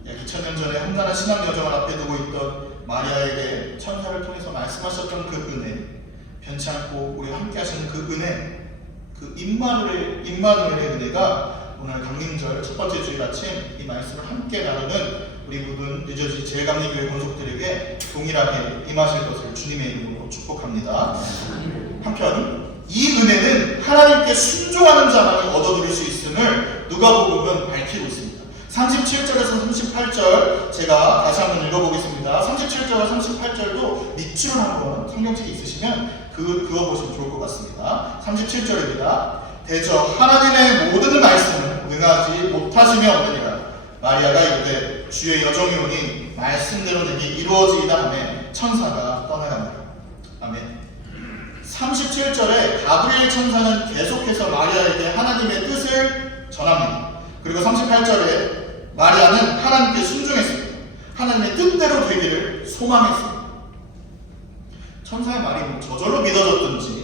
약 2000년 전에 험난한 신앙 여정을 앞에 두고 있던 마리아에게 천사를 통해서 말씀하셨던 그 은혜, 변치 않고 우리와 함께 하시는 그 은혜, 그 임마누엘의 은혜가 오늘 강림절 첫 번째 주일 아침 이 말씀을 함께 나누는 우리 모든 뉴저지 제일감리교회 권속들에게 동일하게 임하실 것을 주님의 이름으로 축복합니다. 한편 이 은혜는 하나님께 순종하는 자만이 얻어들일 수 있음을 누가복음은 밝히고 있습니다. 37절에서 38절 제가 다시 한번 읽어보겠습니다. 37절과 38절도 밑줄을 한번 성경책에 있으시면 그어보시면 좋을 것 같습니다. 37절입니다. 대저 하나님의 모든 말씀을 능하지 못하시며 없느니라. 마리아가 이르되 주의 여종이오니 말씀대로 내게 이루어지이다 하매 천사가 떠나가니라. 아멘. 37절에 가브리엘 천사는 계속해서 마리아에게 하나님의 뜻을 전합니다. 그리고 38절에 마리아는 하나님께 순종했습니다. 하나님의 뜻대로 되기를 소망했습니다. 천사의 말이 뭐 저절로 믿어졌든지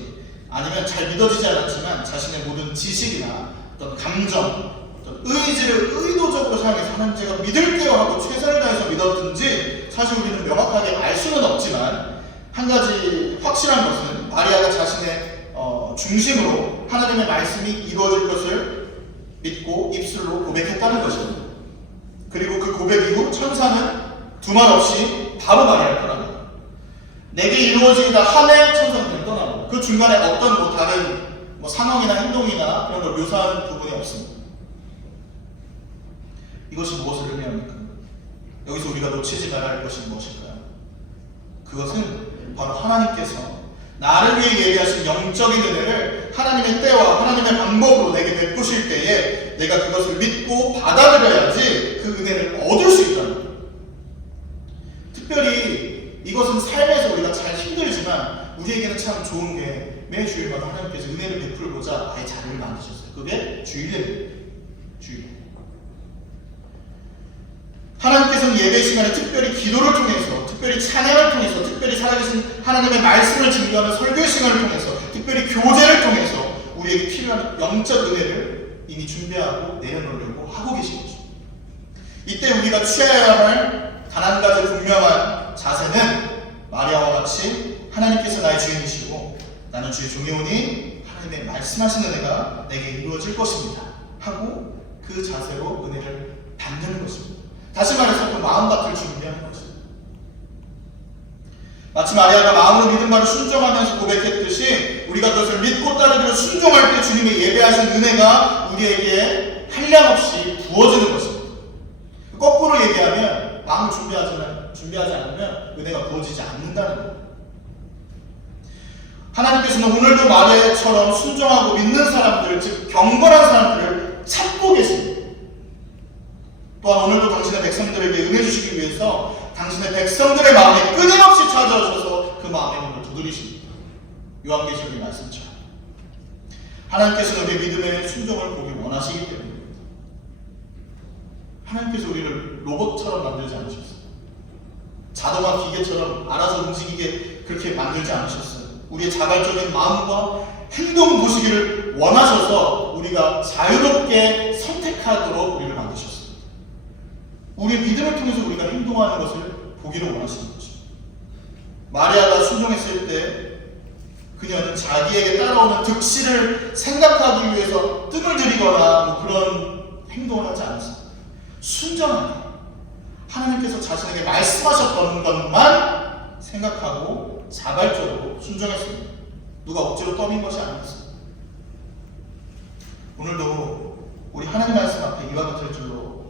아니면 잘 믿어지지 않았지만 자신의 모든 지식이나 어떤 감정, 어떤 의지를 의도적으로 사용해서 하나님 제가 믿을게요 하고 최선을 다해서 믿었든지 사실 우리는 명확하게 알 수는 없지만 한 가지 확실한 것은 마리아가 자신의 중심으로 하나님의 말씀이 이루어질 것을 믿고 입술로 고백했다는 것입니다. 그리고 그 고백 이후 천사는 두말 없이 바로 마리아를 떠납니다. 내게 이루어지다 하매 천사는 떠나고 그 중간에 어떤 다른 상황이나 행동이나 그런 걸 묘사하는 부분이 없습니다. 이것이 무엇을 의미합니까? 여기서 우리가 놓치지 말아야 할 것이 무엇일까요? 그것은 바로 하나님께서 나를 위해 예비하신 영적인 은혜를 하나님의 때와 하나님의 방법으로 내게 베푸실 때에 내가 그것을 믿고 받아들여야지 그 은혜를 얻을 수 있다는 거예요. 특별히 이것은 삶에서 우리가 잘 힘들지만 우리에게는 참 좋은 게 매 주일마다 하나님께서 은혜를 베풀고자 아예 자리를 만드셨어요. 그게 주일예배예요. 주일. 하나님께서는 예배 시간에 특별히 기도를 통해서, 특별히 찬양을 통해서, 특별히 살아계신 하나님의 말씀을 증거하는 설교 시간을 통해서, 특별히 교제를 통해서 우리에게 필요한 영적 은혜를 이미 준비하고 내려놓으려고 하고 계신 것입니다. 이때 우리가 취해야 할 단 한 가지 분명한 자세는 마리아와 같이 하나님께서 나의 주인이시고 나는 주의 종이오니 하나님의 말씀하신 은혜가 내게 이루어질 것입니다 하고 그 자세로 은혜를 받는 것입니다. 다시 말해서 그 마음밭을 준비하는 것입니다. 마치 마리아가 마음으로 믿은 바를 순종하면서 고백했듯이 우리가 그것을 믿고 따르기로 순종할 때 주님의 예배하신 은혜가 우리에게 한량없이 부어지는 것입니다. 거꾸로 얘기하면 마음을 준비하지 않으면 은혜가 부어지지 않는다는 거예요. 하나님께서는 오늘도 마리아처럼 순종하고 믿는 사람들, 즉 경건한 사람들을 찾고 계십니다. 또한 오늘도 당신의 백성들에게 은혜 주시기 위해서 당신의 백성들의 마음에 끊임없이 찾아오셔서 그 마음의 문을 두드리십니다. 요한계시록의 말씀처럼 하나님께서는 우리의 믿음의 순종을 보기 원하시기 때문입니다. 하나님께서 우리를 로봇처럼 만들지 않으셨어요. 자동화 기계처럼 알아서 움직이게 그렇게 만들지 않으셨어요. 우리의 자발적인 마음과 행동 보시기를 원하셔서 우리가 자유롭게 선택하도록 우리를 만드셨어요. 우리의 믿음을 통해서 우리가 행동하는 것을 보기를 원하시는 거죠. 마리아가 순종했을 때 그녀는 자기에게 따라오는 득실을 생각하기 위해서 뜸을 들이거나 뭐 그런 행동을 하지 않았어요. 순전하게 하나님께서 자신에게 말씀하셨던 것만 생각하고 자발적으로 순종했습니다. 누가 억지로 떠민 것이 아니었습니다. 오늘도 우리 하나님 말씀 앞에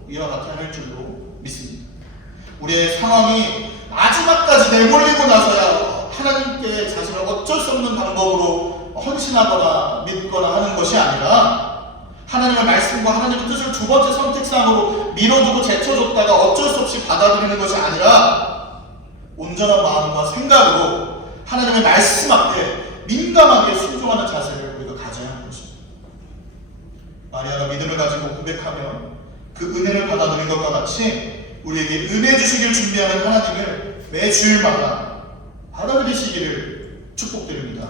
이와 같이 할 줄로 믿습니다. 우리의 상황이 마지막까지 내몰리고 나서야 하나님께 자신을 어쩔 수 없는 방법으로 헌신하거나 믿거나 하는 것이 아니라 하나님의 말씀과 하나님의 뜻을 두 번째 선택사항으로 밀어두고 제쳐줬다가 어쩔 수 없이 받아들이는 것이 아니라 온전한 마음과 생각으로 하나님의 말씀 앞에 민감하게 순종하는 자세를 우리가 가져야 하는 것입니다. 마리아가 믿음을 가지고 고백하며 그 은혜를 받아들인 것과 같이 우리에게 은혜 주시길 준비하는 하나님을 매 주일마다 받아들이시기를 축복드립니다.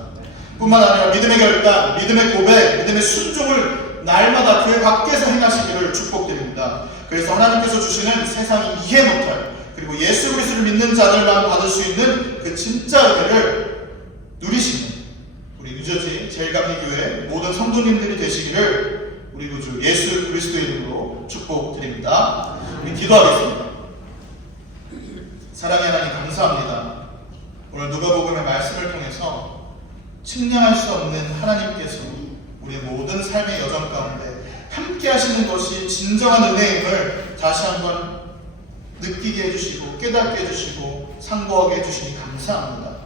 뿐만 아니라 믿음의 결단, 믿음의 고백, 믿음의 순종을 날마다 교회 밖에서 행하시기를 축복드립니다. 그래서 하나님께서 주시는 세상이 이해 못할, 그리고 예수 그리스도를 믿는 자들만 받을 수 있는 그 진짜 은혜를 누리시는 우리 뉴저지 제일감리교회 모든 성도님들이 되시기를 우리 구주 예수 그리스도의 이름으로 축복드립니다. 우리 기도하겠습니다. 사랑의 하나님 감사합니다. 오늘 누가복음의 말씀을 통해서 측량할 수 없는 하나님께서 우리의 모든 삶의 여정 가운데 함께 하시는 것이 진정한 은혜임을 다시 한번 느끼게 해주시고 깨닫게 해주시고 상고하게 해주시니 감사합니다.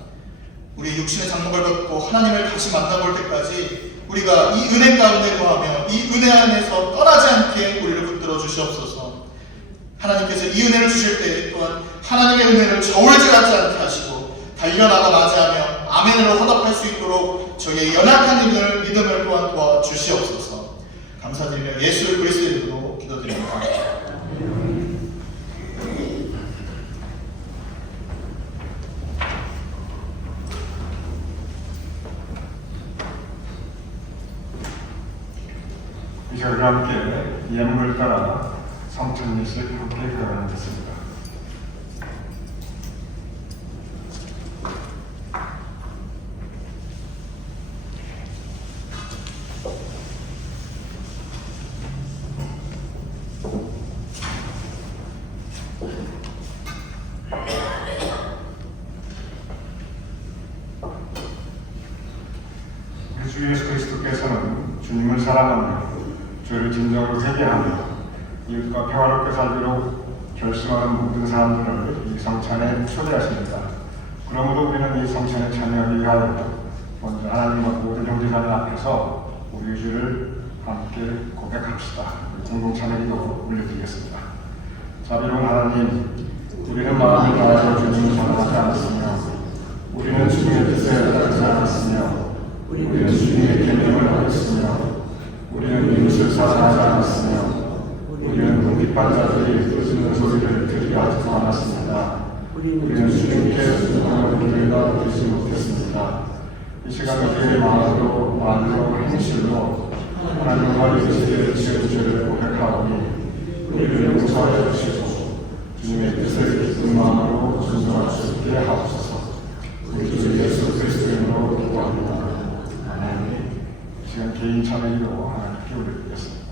우리 육신의 장막을 벗고 하나님을 다시 만나볼 때까지 우리가 이 은혜 가운데 거하며 이 은혜 안에서 떠나지 않게 우리를 붙들어 주시옵소서. 하나님께서 이 은혜를 주실 때 또한 하나님의 은혜를 저울질하지 않게 하시고 달려나가 맞이하며 아멘으로 화답할 수 있도록 저희의 연약한 믿음을 또한 도와주시옵소서. 감사드리며 예수 그리스도의 이름으로 기도드립니다. 이제 우리 함께 예물을 따라 성천 예수를 함께 배워나겠습니다. 우리 주 예수 그리스도께서는 주님을 사랑하며 죄를 진정으로 회개하며 이웃과 평화롭게 살기로 결심하는 모든 사람들을 이 성찬에 초대하십니다. 그러므로 우리는 이 성찬에 참여하기 위하여 먼저 하나님과 모든 형제자매 앞에서 우리의 죄를 함께 고백합시다. 공동 찬양기도 올려드리겠습니다. 자비로운 하나님, 우리는 마음을 다하여 주님을 사랑하지 않았으며 우리는 주님의 뜻에 따르지 않았으며 우리는 주님의 계명을 어겼으며 우리는 이웃을 사랑하지 않았으며 우리는 독립한 자들이 듣는 소리를 들으려 하지도 않았습니다. 우리는 주님께 순종하는 우리가 되지 못했습니다. 이 시간 우리의 마음으로 말로 행실로 하나님과 이웃에게 지은 죄를 고백하오니 우리를 용서하여 주시고 주님의 뜻을 기쁜 마음으로 순종할 수 있게 하옵소서. 우리 주 예수 그리스도로 기도합니다. 아멘. 지금 개인 찬양으로 하나님께 올려드리겠습니다.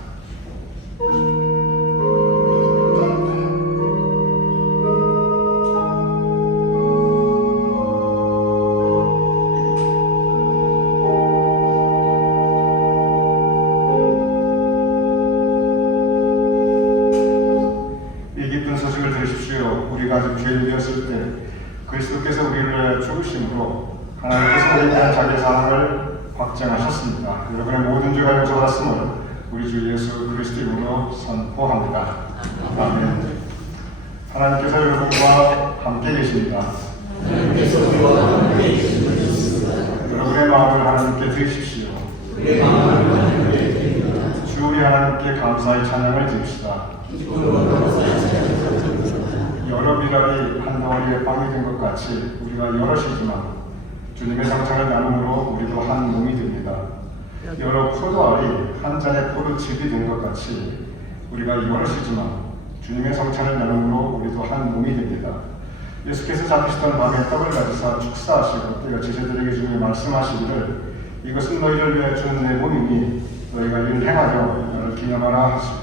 오셨을 때 그리스도께서 우리를 위하여 죽으심으로 하나님께서 우리에 대한 자기의 사랑을 확증하셨습니다. 여러분의 모든 죄가 용서받았음을 우리 주 예수 그리스도 이름으로 선포합니다. 아멘. 하나님께서 여러분과 함께 계십니다. 여러분의 마음을 하나님께 드리십시오. 주 우리 하나님께 감사의 찬양을 드립시다. 여러 미랄이 한 덩어리에 빵이 된 것 같이 우리가 여럿이지만 주님의 상처를 나눔으로 우리도 한 몸이 됩니다. 여러 포도알이 한 잔의 포도즙이 된 것 같이 우리가 여럿이지만 주님의 성찬을 나눔으로 우리도 한 몸이 됩니다. 예수께서 잡으시던 밤에 떡을 가지사 축사하시고 떼어 제자들에게 주며 말씀하시기를 이것은 너희를 위해 주는 내 몸이니 너희가 이를 행하여 나를 기념하라 하시고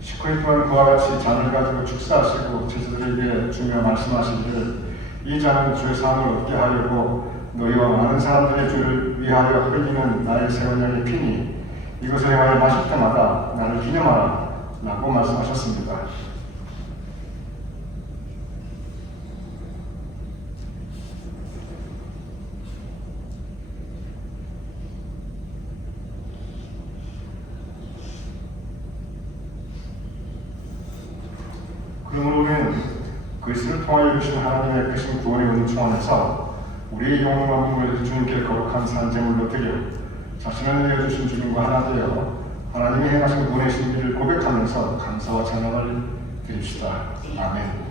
식후에 또한 그와 같이 잔을 가지고 축사하시고 제자들에게 주며 말씀하시기를 이 잔은 주의 사함을 얻게 하려고 너희와 많은 사람들의 죄를 위하여 흘리는 나의 새 언약의 피니 이것을 행하여 마실 때마다 나를 기념하라 라고 말씀하셨습니다. 그러므로 우리는 그리스도를 통하여 주신 하나님의 크신 구원의 은총 안에서 우리의 영혼과 몸을 주님께 거룩한 산제물로 드려 자신을 내어 주신 주님과 하나 되어 하나님이 행하신 구원의 신비를 고백하면서 감사와 찬양을 드립시다. 아멘.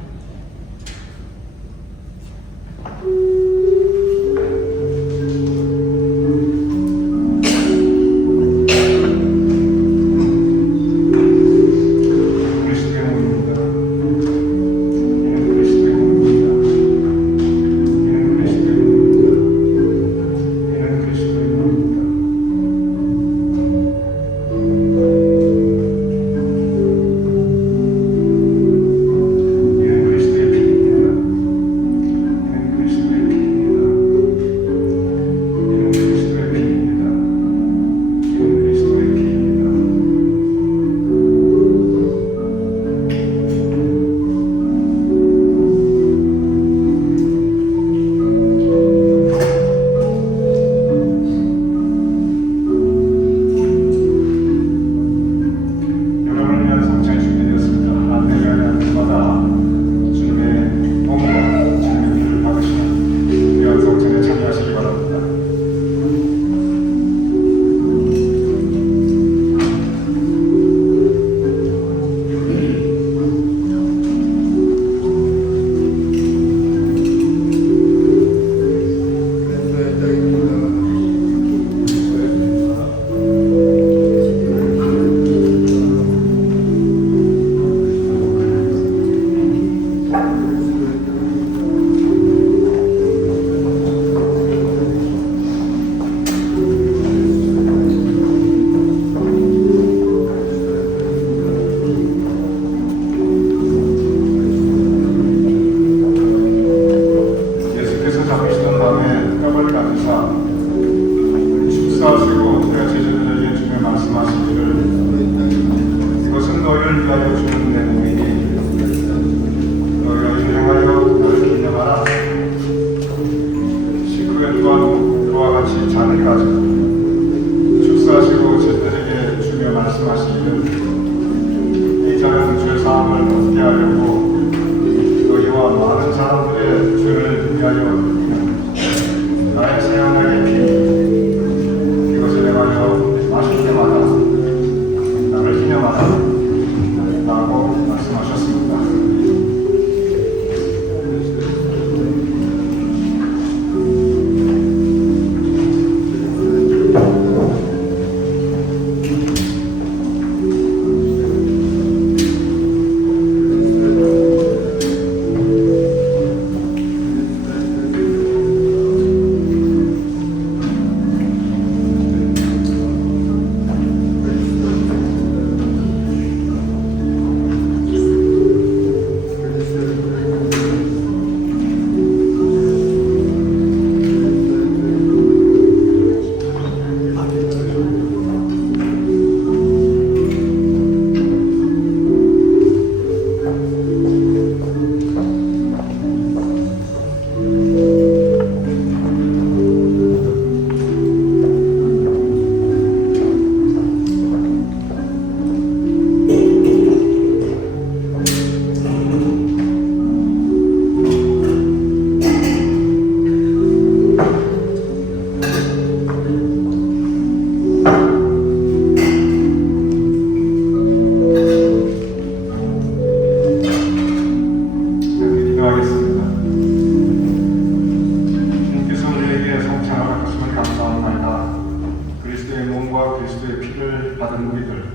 받은 우리들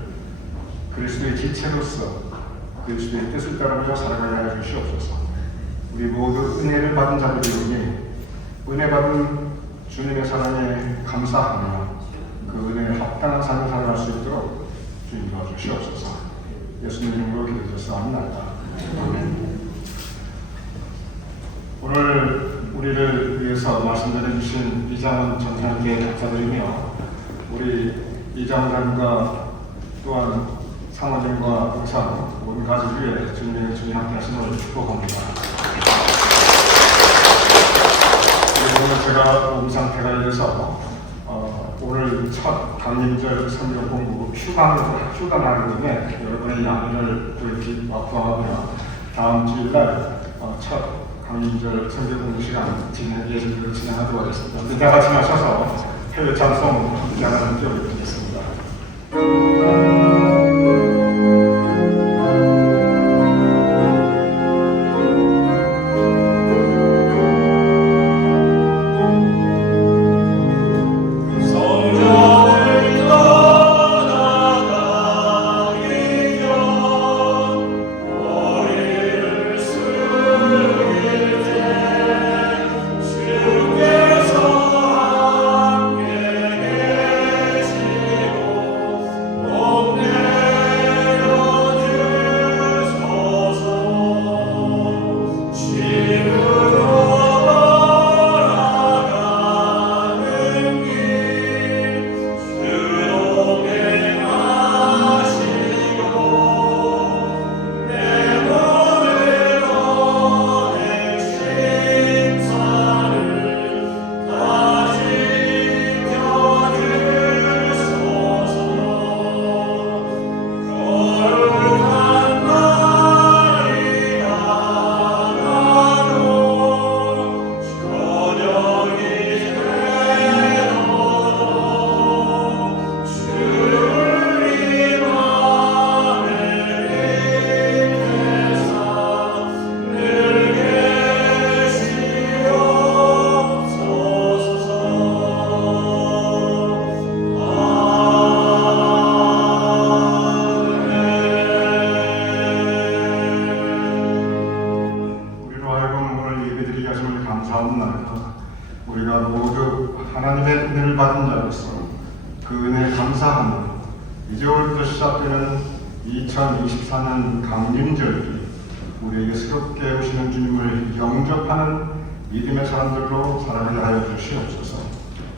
그리스도의 지체로서 그리스도의 뜻을 따르며 살아가게 하여 주시옵소서. 우리 모두 은혜를 받은 자들이오니 은혜 받은 주님의 사랑에 감사하며 그 은혜에 합당한 삶을 살아갈 수 있도록 주님 도와주시옵소서. 예수님 이름으로 기도드렸사옵나이다. 아멘. 오늘 우리를 위해서 말씀 전해주신 이장원 전사님께 감사드리며 우리 이장원과 또한 상원님과 의사 온 가족 위에 주님의 주님 함께 하시는 축복합니다. 오늘 제가 몸 상태가 이래서 오늘 첫 강림절 성경 공부 휴강하기 여러분의 양해를 구하며 다음 주일날 첫 강림절 성경 공부 시간 진행하도록 하겠습니다. 다 같이 나셔서 해외 찬송 함께하는 기억을 드리겠습니다. 우리가 모두 하나님의 은혜를 받은 자로서 그 은혜에 감사하며 이제부터 시작되는 2024년 강림절기 우리에게 새롭게 오시는 주님을 영접하는 믿음의 사람들로 살아가게 하여 주시옵소서.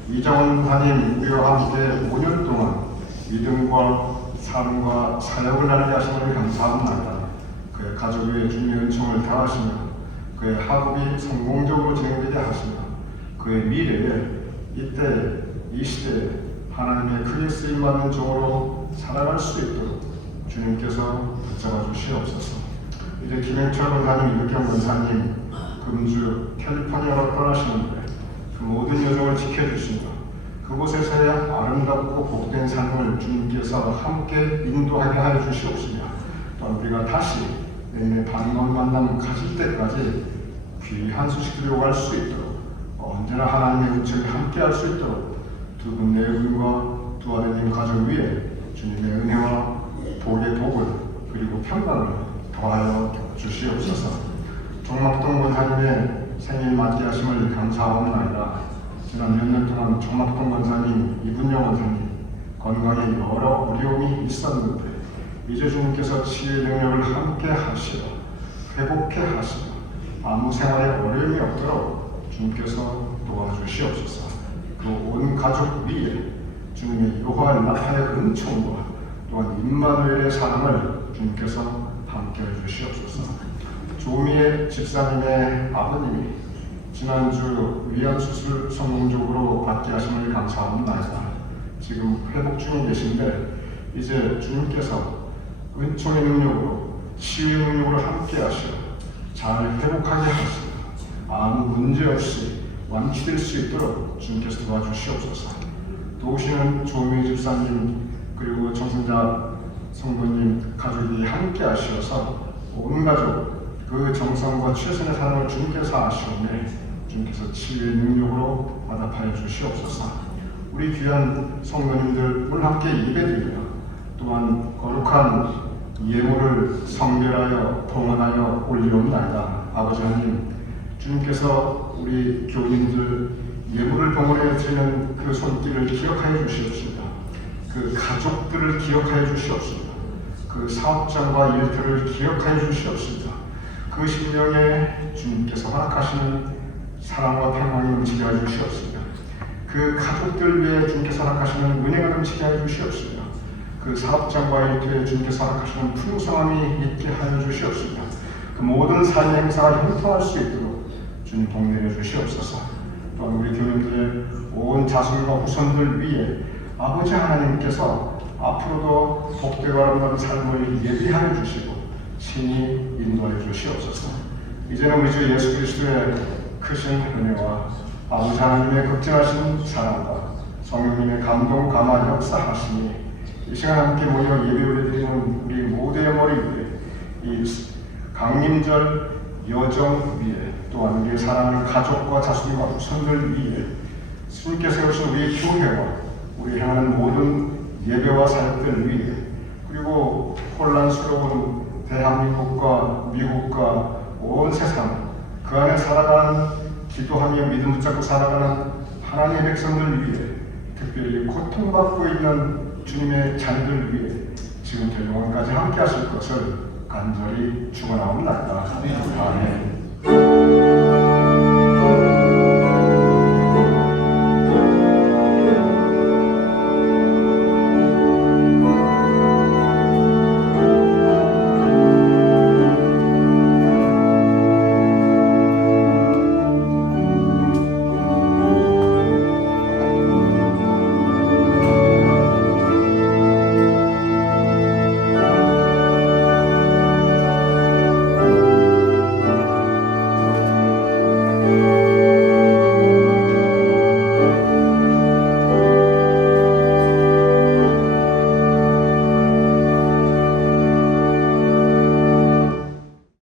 이정원 목사님 우리와 함께 5년 동안 믿음과 삶과 사역을 나누게 하심을 감사합니다. 그의 가족 위에 주님의 은총을 다하시며 그의 학업이 성공적으로 진행되게 하시며 그의 미래에 이때 이 시대에 하나님의 크게 쓰임받는 종으로 살아갈 수 있도록 주님께서 붙잡아 주시옵소서. 이제 김영철 권사님, 이극경 권사님 금주 캘리포니아로 떠나시는데 그 모든 여정을 지켜주시며 그곳에서의 아름답고 복된 삶을 주님께서 함께 인도하게 하여 주시옵시며 또한 우리가 다시 내년에 반가운 만남 가질 때까지 귀한 소식 들고 갈 수 있도록 언제나 하나님의 은총이 함께 할 수 있도록 두 분 내분과 두 아드님 가정 위에 주님의 은혜와 복의 복을 그리고 평강을 더하여 주시옵소서. 종막동 권사님의 생일 맞이하심을 감사하옵나이다. 지난 몇 년 동안 종막동 권사님, 이분영 권사님 건강에 여러 어려움이 있었는데 이제 주님께서 치유의 능력을 함께 하시어 회복해 하시며 아무 생활에 어려움이 없도록 주님께서 도와주시옵소서. 그 온 가족 위에 주님의 여호와 나타의 은총과 또한 임마누엘의 사랑을 주님께서 함께 해주시옵소서. 조미애 집사님의 아버님이 지난주 위암수술 성공적으로 받게 하심을 감사합니다. 지금 회복 중에 계신데 이제 주님께서 은총의 능력으로 치유의 능력으로 함께 하시어 잘 회복하게 하시고 아무 문제 없이 완치될 수 있도록 주님께서 도와주시옵소서. 도우시는 조미애 집사님 그리고 정승자 성도님 가족이 함께 하시어서 온 가족 그 정성과 최선의 사랑을 주님께서 하시오매 주님께서 치유의 능력으로 받아파여 주시옵소서. 우리 귀한 성도님들 오늘 함께 예배드리며 또한 거룩한 예물을 성별하여 봉헌하여 올리옵나이다. 아버지 하나님, 주님께서 우리 교인들 예물을 봉헌하여 드리는 그 손길을 기억하여 주시옵소서. 그 가족들을 기억하여 주시옵소서. 그 사업장과 일터를 기억하여 주시옵소서. 그 심령에 주님께서 허락하시는 사랑과 평강이 넘치게 하여 주시옵소서. 그 가족들 위해 주님께서 허락하시는 은혜가 넘치게 하여 주시옵소서. 그 사업장과 일터에 주님께서 허락하시는 풍성함이 있게 하여 주시옵소서. 그 모든 삶의 행사가 형통할 수 있도록 주님 복내려 주시옵소서. 또한 우리 교인들의 온 자손과 후손들 위해 아버지 하나님께서 앞으로도 복되고 아름다운 삶을 예비하여 주시고 친히 인도하여 주시옵소서. 이제는 우리 주 예수 그리스도의 크신 은혜와 아버지 하나님의 극진하신 사랑과 성령님의 감동 감화 역사하시니 이 시간 함께 모여 예배 올려드리는 우리 모두의 머리 위에 이 강림절 여정 위에 또한 우리의 사랑하는 가족과 자손과 후손들 위에 주님께 세우신 우리 교회와 우리 향하는 모든 예배와 사역들 위에 그리고 혼란스러운 대한민국과 미국과 온 세상 그 안에 살아가는 기도하며 믿음 붙잡고 살아가는 하나님의 백성들 위해 특별히 고통받고 있는 주님의 자녀들 위해 지금부터 영원까지 함께 하실 것을 간절히 축원하옵나이다. 아멘.